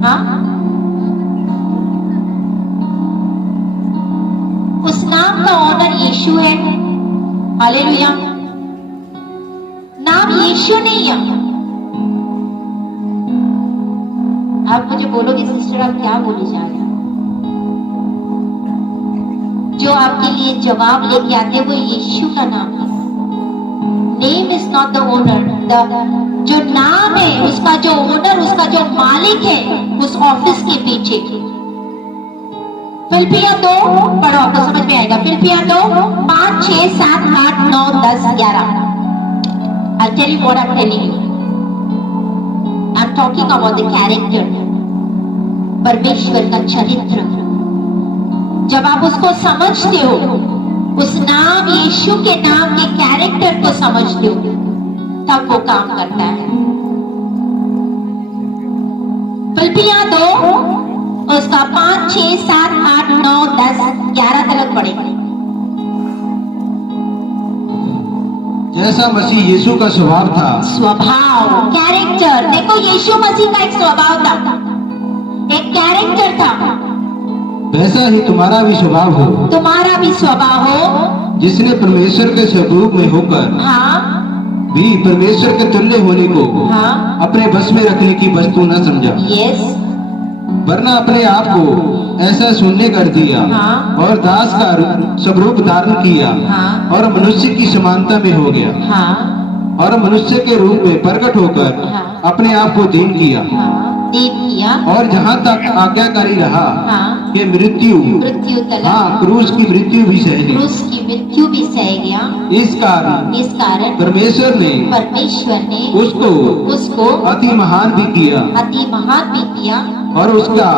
हाँ, उस नाम का ऑनर यीशु है। हालेलुया। नाम यीशु नहीं है। आप मुझे बोलोगे सिस्टर आप क्या बोले जा रहे हैं? जो आपके लिए जवाब लेके आते हैं वो यीशु का नाम है। Name is not the owner. जो नाम है उसका जो ओनर, उसका जो मालिक है उस ऑफिस के पीछे। फिलिपियां 2 पढ़ो, आपको समझ में आएगा। फिलिपियां 2 5, 6, 7, 8, 9, 10, 11। I'll tell you what I'm telling you. I'm talking about the character. परमेश्वर का चरित्र। जब आप उसको समझते हो, उस नाम यीशु के नाम के कैरेक्टर को समझते हो, तब वो काम करता है। फिलिपियां 2 उसका 5, 6, 7, 8, 9, 10, 11 तक पढ़ेंगे। जैसा मसीह यीशु का स्वभाव था, स्वभाव, कैरेक्टर। देखो यीशु मसीह का एक स्वभाव था, एक कैरेक्टर था। वैसा ही तुम्हारा भी स्वभाव हो। तुम्हारा भी स्वभाव हो। जिसने परमेश्वर के स्वरूप में होकर भी परमेश्वर के तुल्य होने को अपने बस में रखने की वस्तु न समझा, वरना अपने आप को ऐसा शून्य कर दिया और दास का स्वरूप धारण किया और मनुष्य की समानता में हो गया और मनुष्य के रूप में प्रकट होकर अपने आप को दीन किया और जहाँ तक आज्ञाकारी रहा कि मृत्यु तक, क्रूस की मृत्यु भी सह गया। इस कारण परमेश्वर ने उसको अति महान भी किया और उसका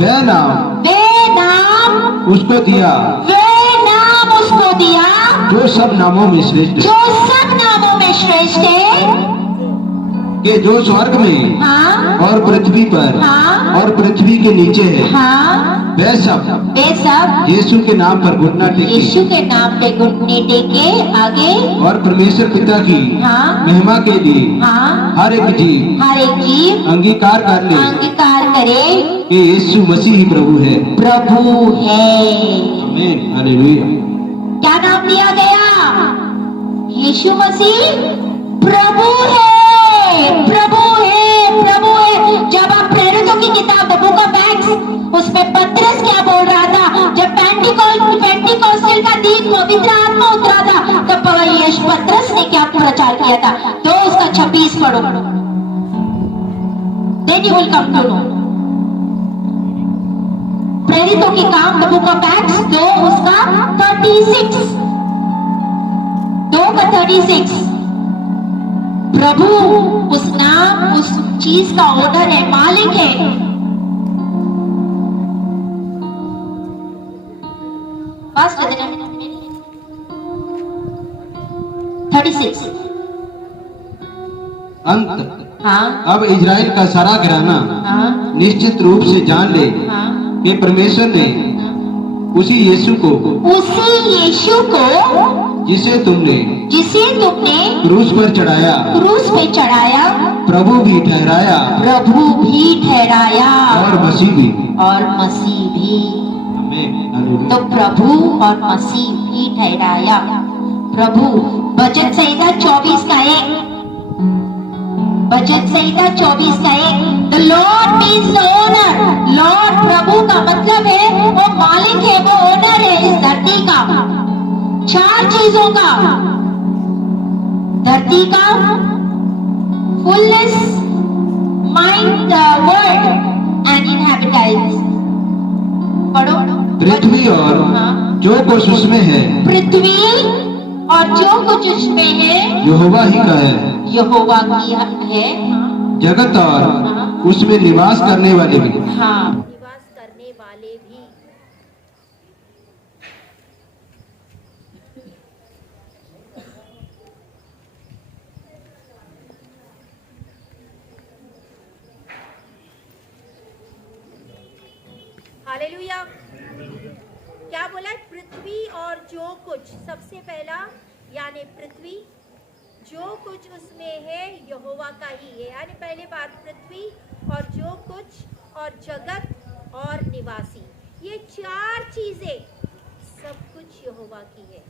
वह नाम उसको दिया जो सब नामों में श्रेष्ठ है, कि जो स्वर्ग में और पृथ्वी पर और पृथ्वी के नीचे है, वे सब यीशु के नाम पर घुटना टेके आगे और परमेश्वर पिता की महिमा के लिए हर एक जीव अंगीकार करे कि यीशु मसीह ही प्रभु है। आमीन, हालेलुया। क्या नाम दिया गया? यीशु मसीह प्रभु है। जब आप प्रेरितों की किताब द बुक ऑफ एक्ट्स, उसमें पतरस क्या बोल रहा था? जब पेंटिकॉस्टल का दिन पवित्र आत्मा उतरा था, तब पतरस ने क्या प्रचार किया था? तो उसका 26 पढ़ो, then you will come to know। प्रेरितों की काम द बुक ऑफ एक्ट्स 2 उसका 36। प्रभु उस नाम, उस चीज का ओनर है, मालिक है। फास्ट 36 अंत। अब इजराइल का सारा घराना निश्चित रूप से जान ले कि परमेश्वर ने उसी यीशु को जिसे तुमने क्रूस पर चढ़ाया प्रभु भी ठहराया और मसीह भी। तो प्रभु और मसीह भी ठहराया। प्रभु बचन संहिता 24 का 1। The Lord means the owner। Lord प्रभु का मतलब है वो मालिक है, वो ओनर है इस धरती का, 4 चीजों का। धरती का fullness, mind, word and inhabitants. पढ़ो। पृथ्वी और जो कुछ उसमें है, पृथ्वी और जो कुछ उसमें है यहोवा ही का है। यहोवा की है। जगत और उसमें निवास करने वाले भी। हालेलुया। क्या बोला? पृथ्वी और जो कुछ, सबसे पहला यानी पृथ्वी, जो कुछ उसमें है यहोवा का ही है। यानी पहले बात पृथ्वी और जो कुछ और जगत और निवासी, ये 4 चीजें सब कुछ यहोवा की है।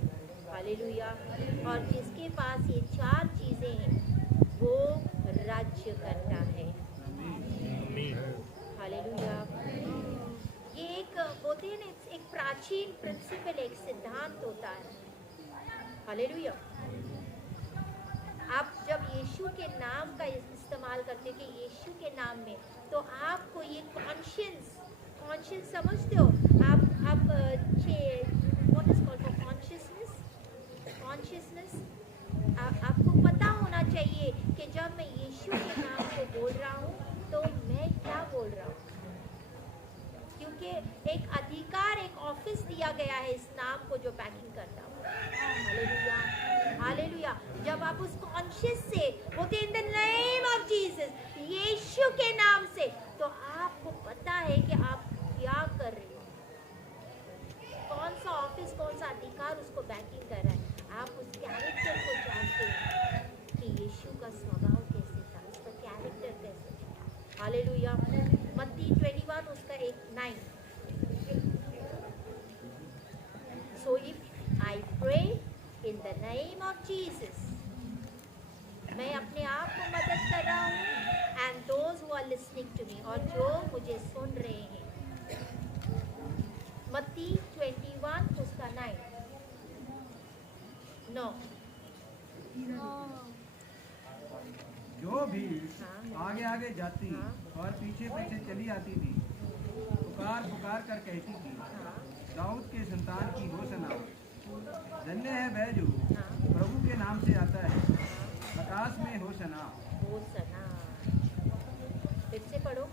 हालेलुया। और जिसके पास ये 4 चीजें हैं वो राज्य करता है। हालेलुया। ये एक बोलते हैं ना, एक प्राचीन प्रिंसिपल, एक सिद्धांत होता है। हालेलुया। आप जब यीशु के नाम का इस्तेमाल करते हो कि यीशु के नाम में, तो आपको ये कॉन्शियस समझते हो आप व्हाट इज कॉल्ड कॉन्शियसनेस। आपको पता होना चाहिए कि जब मैं यीशु के नाम को बोल रहा हूँ तो मैं क्या बोल रहा हूँ, क्योंकि एक अधिकार, एक ऑफिस दिया गया है इस नाम को जो पैकिंग करता हूँ। Hallelujah, hallelujah. जब आप उस कॉन्शियस से बोलते in the name of Jesus, यीशु के नाम से, तो आपको पता है कि आप क्या कर रहे हो, कौन सा ऑफिस, कौन सा अधिकार उसको बैकिंग कर रहा है। आप उस कैरेक्टर को of Jesus. मैं अपने आप को मदद कर रहा हूँ and those who are listening to me, और जो मुझे सुन रहे हैं। मत्ती 21 उसका 9। जो भी हाँ। आगे आगे जाती हाँ। और पीछे पीछे चली आती थी, पुकार पुकार कर कहती थी, हाँ। दाऊद के संतान की होसना, धन्य है वह जो हाँ। प्रभु के नाम से आता है, आकाश में होसना। होसना। फिर से पढ़ो।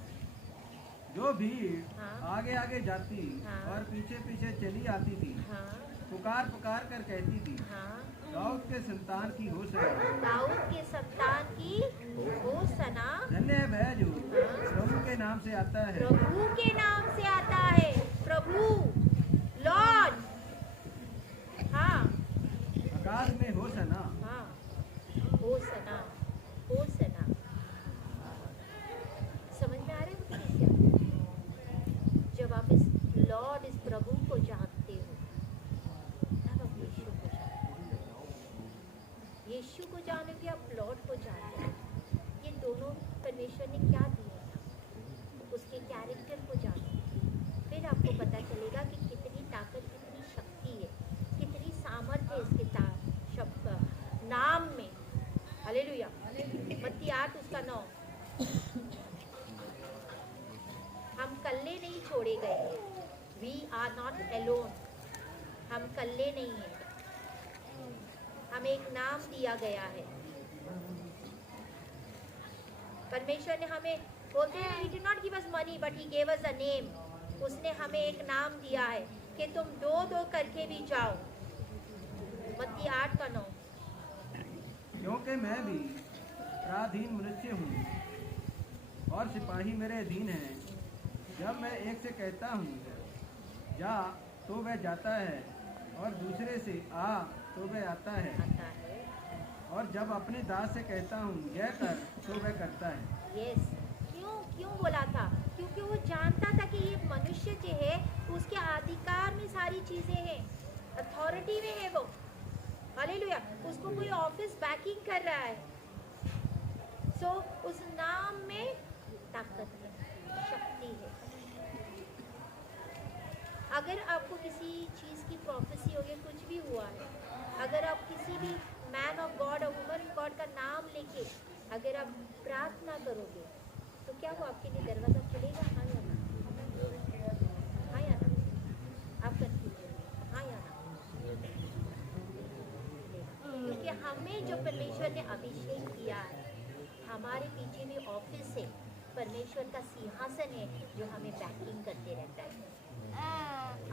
जो भीड़ हाँ। आगे आगे जाती हाँ। और पीछे पीछे चली आती थी, हाँ। पुकार पुकार कर कहती थी, हाँ। दाऊद के संतान की होसना, दाऊद के संतान की होसना। धन्य है वह जो प्रभु के नाम से आता है। प्रभु के नाम से आता है। प्रभु, लॉर्ड। हाँ। आकाश में होसना। हाँ। होसना, होसना। समझ में आ रहा है मुझे क्या? जब आप इस लॉर्ड, इस प्रभु को जानते हो, तब आप यीशु को जानते हो। यीशु को जानोगे, आप लॉर्ड को जानते हो। ये दोनों परमेश्वर ने क्या दिया था, उसके कैरेक्टर को जानो, फिर आपको पता चलेगा कि कितनी ताकत, कितनी शक्ति है, कितनी सामर्थ्य है इसके शब्द नाम में। हालेलुया। मत्ती 8 उसका 9। हम कल्ले नहीं छोड़े गए हैं। We are not alone. हम कल्ले नहीं हैं। हमें एक नाम दिया गया है। परमेश्वर ने हमें, बोलते हैं he did not give us money but he gave us a name। उसने हमें एक नाम दिया है कि तुम दो दो करके भी जाओ। मत्ती 8 का 9। क्योंकि मैं भी पराधीन मनुष्य हूँ और सिपाही मेरे अधीन हैं। जब मैं एक से कहता हूँ जा तो वह जाता है, और दूसरे से आ तो वह आता है, आता है। और जब अपने दास से कहता हूँ यह कर तो वह करता है। यस। क्यों बोला था? क्योंकि वो जानता था कि ये मनुष्य जो है उसके अधिकार में सारी चीजें हैं, अथॉरिटी में है वो। हालेलुया। उसको कोई ऑफिस बैकिंग कर रहा है। सो उस नाम में ताकत है, शक्ति है। अगर आपको किसी चीज की प्रोफेसी हो गई, कुछ भी हुआ है, अगर आप किसी भी मैन ऑफ गॉड और वुमन ऑफ गॉड का नाम लेके अगर आप प्रार्थना करोगे, तो क्या वो आपके लिए दरवाजा खुलेगा? हाँ या ना? हाँ या ना? आप कंफ्यूज हो? हाँ या ना? क्योंकि हमें जो परमेश्वर ने अभिषेक किया है, हमारे पीछे भी ऑफिस है, परमेश्वर का सिंहासन है जो हमें बैकिंग करते रहता है।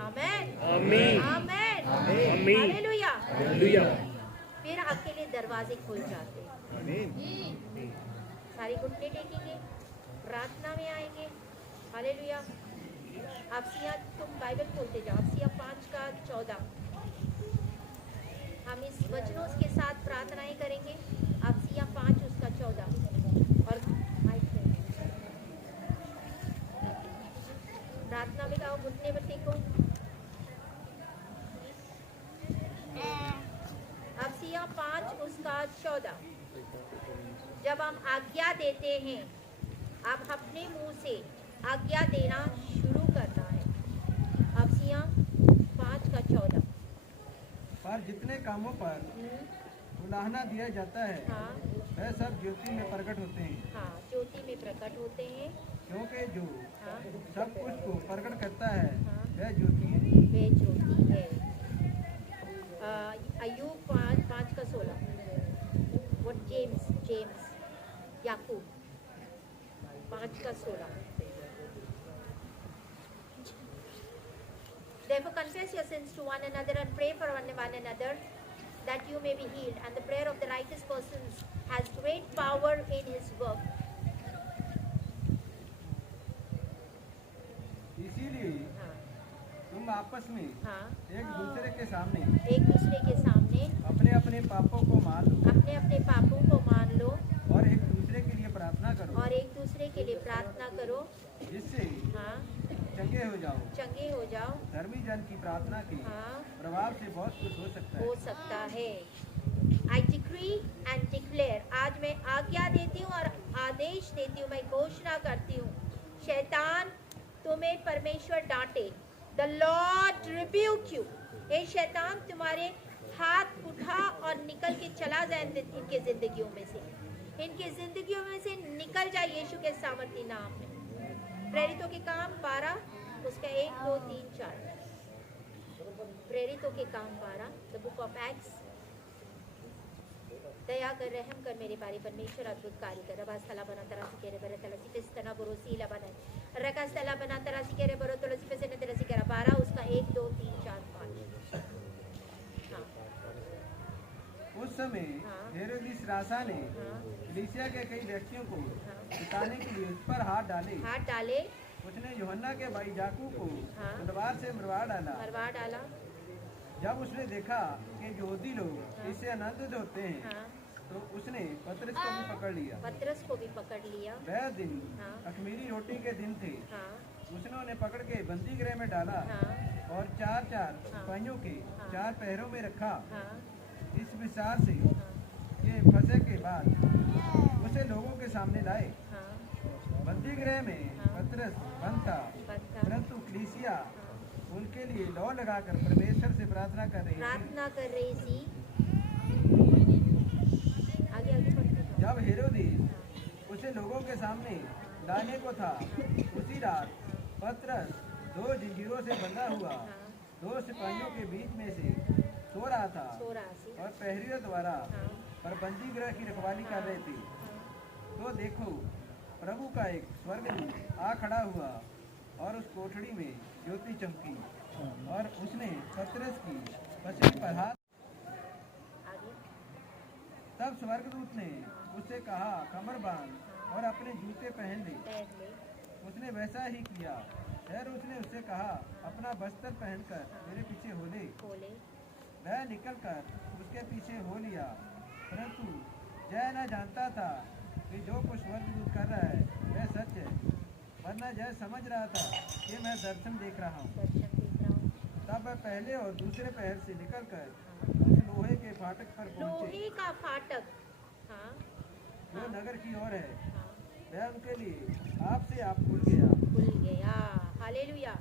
आमेन, आमेन, आमेन, हालेलुया, हालेलुया। फिर आपके लिए दरवाजे खुल जाते हैं। आमीन। सारे घुटने टेकेंगे, प्रार्थना में आएंगे। हालेलुया। आप सिया, तुम बाइबल खोलते जाओ। सिया 5 का 14। हम इस वचनों के साथ प्रार्थनाएं करेंगे। आप सिया 5 उसका 14 और प्रार्थना में गाओ, घुटने पर टेको। अब सिया 5 उसका 14। जब हम आज्ञा देते हैं, आप अपने मुंह से आज्ञा देना शुरू करना है। अब सिया 5 का 14। पर जितने कामों पर उलाहना दिया जाता है, हाँ, वह सब ज्योति में प्रकट होते हैं। हाँ, ज्योति में प्रकट होते हैं। क्योंकि जो हाँ, सब कुछ को प्रकट करता है, हाँ, वह ज्योति है। वे ज्योति है। अय्यूब 5 का 16। वो जेम्स याकूब 5 का 16। Therefore confess your sins to one another and pray for one another that you may be healed. And the prayer of the righteous person has great power in his work. इसीलिए हाँ, तुम आपस में हाँ, एक दूसरे के सामने एक दूसरे के सामने अपने अपने पापों को मान लो, अपने अपने पापों को मान लो और एक दूसरे के लिए प्रार्थना करो, और एक दूसरे के लिए प्रार्थना करो, जिससे हाँ, चंगे हो जाओ। चंगे हो जाओ। धर्मी जन की प्रार्थना के हाँ, प्रभाव से बहुत कुछ हो सकता है। हो सकता है। decree and declare, आज मैं आज्ञा देती हूँ और आदेश देती हूँ, मैं घोषणा करती हूँ, शैतान तुम्हें परमेश्वर डांटे। The Lord rebuke you। हे शैतान तुम्हारे हाथ उठा और निकल के चला जाए इनके जिंदगियों में से, इनके जिंदगियों में से निकल जाए यीशु के सामर्थी नाम में। प्रेरितों के काम 12 उसका 1 2 3 4। प्रेरितों के काम 12, द बुक ऑफ एक्ट्स। दया कर, रहम कर मेरे बारे परमेश्वर, अद्भुत कार्य कर। रबा स्थला बना तरासी के रे बरे तलसी पे स्तना बरोसी ला बना रका स्थला बना तरासी के रे बरो तलसी पे से ने तलसी के 12 उसका 1 2 3 4 5। हां, उस समय हेरोदिस राजा ने कलीसिया के कई व्यक्तियों को पिटाने के लिए उस पर हाथ डाले। उसने यूहन्ना के भाई याकूब को तलवार से मरवा डाला। जब उसने देखा कि यहूदी लोग इससे आनंदित होते हैं, तो उसने पतरस को भी पकड़ लिया। वह दिन अख़मीरी रोटी के दिन थे। उसने उन्हें पकड़ के बंदी गृह में डाला और 4-4 सिपाहियों के 4 पहरों में रखा। इस विचार से कि फसह के बाद उसे लोगों के सामने लाए। बंदी गृह में पतरस बंद था, परंतु कलीसिया उनके लिए लौ लगाकर परमेश्वर से प्रार्थना कर रही थी। आगे पढ़ते। जब हेरोदिस उसे लोगों के सामने लाने को था, उसी रात पतरस 2 जंजीरों से बंधा हुआ 2 सिपाहियों के बीच में से सो रहा था और प्रहरियों द्वारा पर बंदी गृह की रखवाली कर रहे थे। तो देखो, प्रभु का एक स्वर्गदूत आ खड़ा हुआ और उस कोठरी में ज्योति चमकी और उसने पतरस की पसली पर हाथ। तब स्वर्गदूत ने उससे कहा, कमर बांध और अपने जूते पहन ले। उसने वैसा ही किया। फिर उसने उससे कहा, अपना बस्तर पहनकर मेरे पीछे हो ले। वह निकलकर उसके पीछे हो लिया, परंतु जय न जानता था कि जो कुछ स्वर्गदूत कर रहा है वह सच है, वरना जय समझ रहा था कि मैं दर्शन देख रहा हूँ। तब वह पहले और दूसरे पहर से निकलकर उस लोहे के फाटक पर पहुँचे। लोहे का फाटक, जो नगर की ओर है, वह उनके लिए आपसे आप खुल गया। हालेलुया।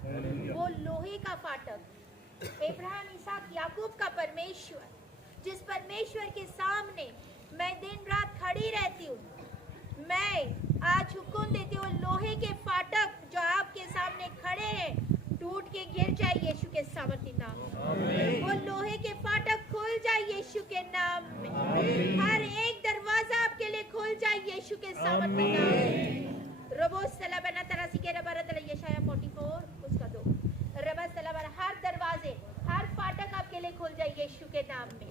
वो लोहे का फाटक, इब्राहिम, इसहाक, याकूब का परमेश्वर, जिस परमेश्वर के सामने मैं दिन रात खड़ी रहती हूँ, मैं आज हुक्म देती हूँ, लोहे के फाटक जो आपके सामने खड़े हैं टूट के गिर जाए यीशु के सामर्थी नाम में। वो लोहे के फाटक खुल जाए यीशु के नाम में। हर एक दरवाजा आपके लिए खुल जाए यीशु के सामर्थी नाम में। रबोसला बना तरासी के रबरत यशाया 44 उसका 2। रबसला बना, हर दरवाजे, हर फाटक आपके लिए खुल जाए यीशु के नाम में।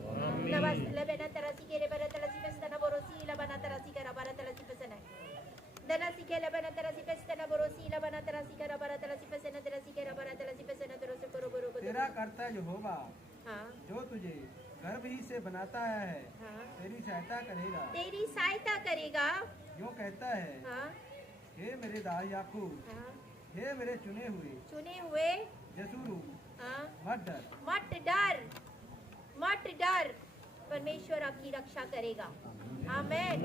रबसला बना तरासी के रबरत लसी पेस्तना बोरोसी ला बना तरासी के रबरत लसी पेस्तना दनासी के ला बना तरासी पेस्तना बोरोसी ला बना तरासी के रबरत लसी पेस्तना तरासी के रबरत लसी पेस्तना तरोसे करो बोरो को। तेरा कर्ता यहोवा, जो तुझे गर्भ ही से बनाता है, तेरी सहायता करेगा। यूं कहता है, हे मेरे दास याकूब, हे मेरे चुने हुए यसुरू, मत डर, परमेश्वर आपकी रक्षा करेगा। आमेन,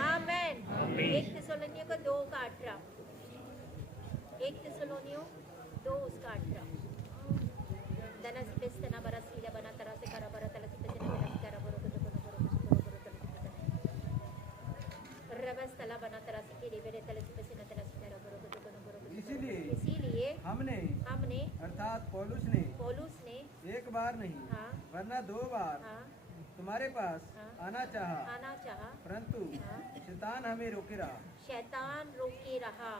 आमेन। 1 थिस्सलुनीयों को 2 का 18, 1 थिस्सलुनीयों 2 उसका 18। दनसी पेस्तना बरसीला बना तरह से करा बरा तलसी पेस्तना तलसी करा बोरो को रबस्तला बना तरह से के रे तलसी पेस्तना तलसी करा बोरो को। इसीलिए हमने अर्थात पौलुस ने एक बार नहीं, वरना 2 बार तुम्हारे पास आना चाहा, परंतु शैतान हमें रोके रहा।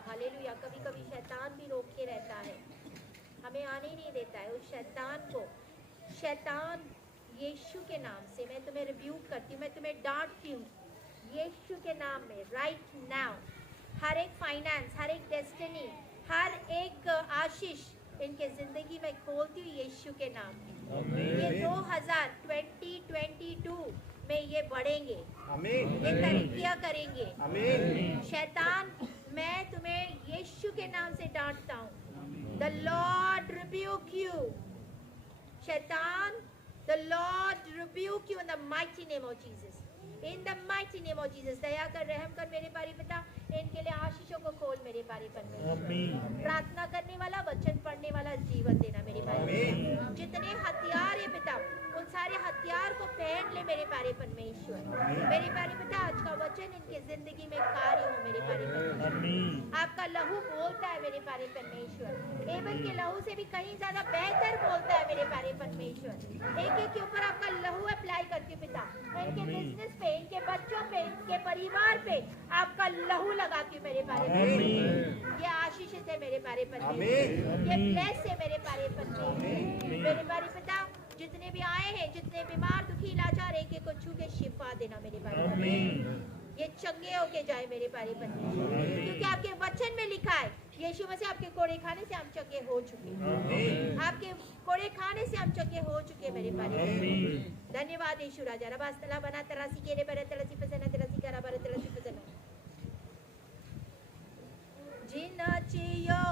हालेलुया। कभी कभी शैतान भी रोके रहता है, हमें आने नहीं देता है। उस शैतान यीशु के नाम से मैं तुम्हें रिब्यूक करती हूँ, मैं तुम्हें डांटती हूँ यीशु के नाम में राइट नाउ। हर एक फाइनेंस, हर एक डेस्टिनी, हर एक आशीष इनके जिंदगी में खोलती हूँ यीशु के नाम में। ये 2022 में ये बढ़ेंगे, ये तरक्कियां करेंगे। शैतान, मैं तुम्हें यीशु के नाम से डांटता हूँ। The Lord rebuke you। शैतान, The Lord rebuke you in the mighty name of Jesus. In the mighty name of Jesus. दया कर, रहम कर मेरे बारी पिता, इनके लिए आशीषों को खोल मेरे बारी परमेश्वर। प्रार्थना करने वाला, वचन पढ़ने वाला जीवन देना मेरे बारी। जितने हथियार है पिता, उन सारे हथियार को पहन ले मेरे बारे परमेश्वर। मेरे बारे पिता, आज का वचन इनके जिंदगी में कार्य हो मेरे बारे परमेश्वर। आपका लहू बोलता है मेरे बारे परमेश्वर। एबल के लहू से भी कहीं ज्यादा बेहतर बोलता है मेरे बारे परमेश्वर। एक एक के ऊपर आपका लहू अप्लाई करती हूँ पिता। इनके बिजनेस पे, इनके बच्चों पे, इनके परिवार पे आपका लहू लगाती हूँ मेरे बारे परमेश्वर। ये आशीषित है मेरे बारे परमेश्वर। ये ब्लेस है मेरे बारे परमेश्वर। मेरे बारे पिता, जितने भी आए हैं, जितने बीमार दुखी लाचार, एक एक को छू के शिफा देना मेरे बारे परमेश्वर। ये चंगे होके जाए मेरे बारे परमेश्वर, क्योंकि आपके वचन में लिखा है यीशु मसीह आपके कोड़े खाने से हम चंगे हो चुके। आपके कोड़े खाने से हम चंगे हो चुके मेरे बारे। धन्यवाद यीशु राजा। रबास तला बना तरासी के रे बरे तलासी पसना तलासी करा बरे तलासी पसना जिना चियो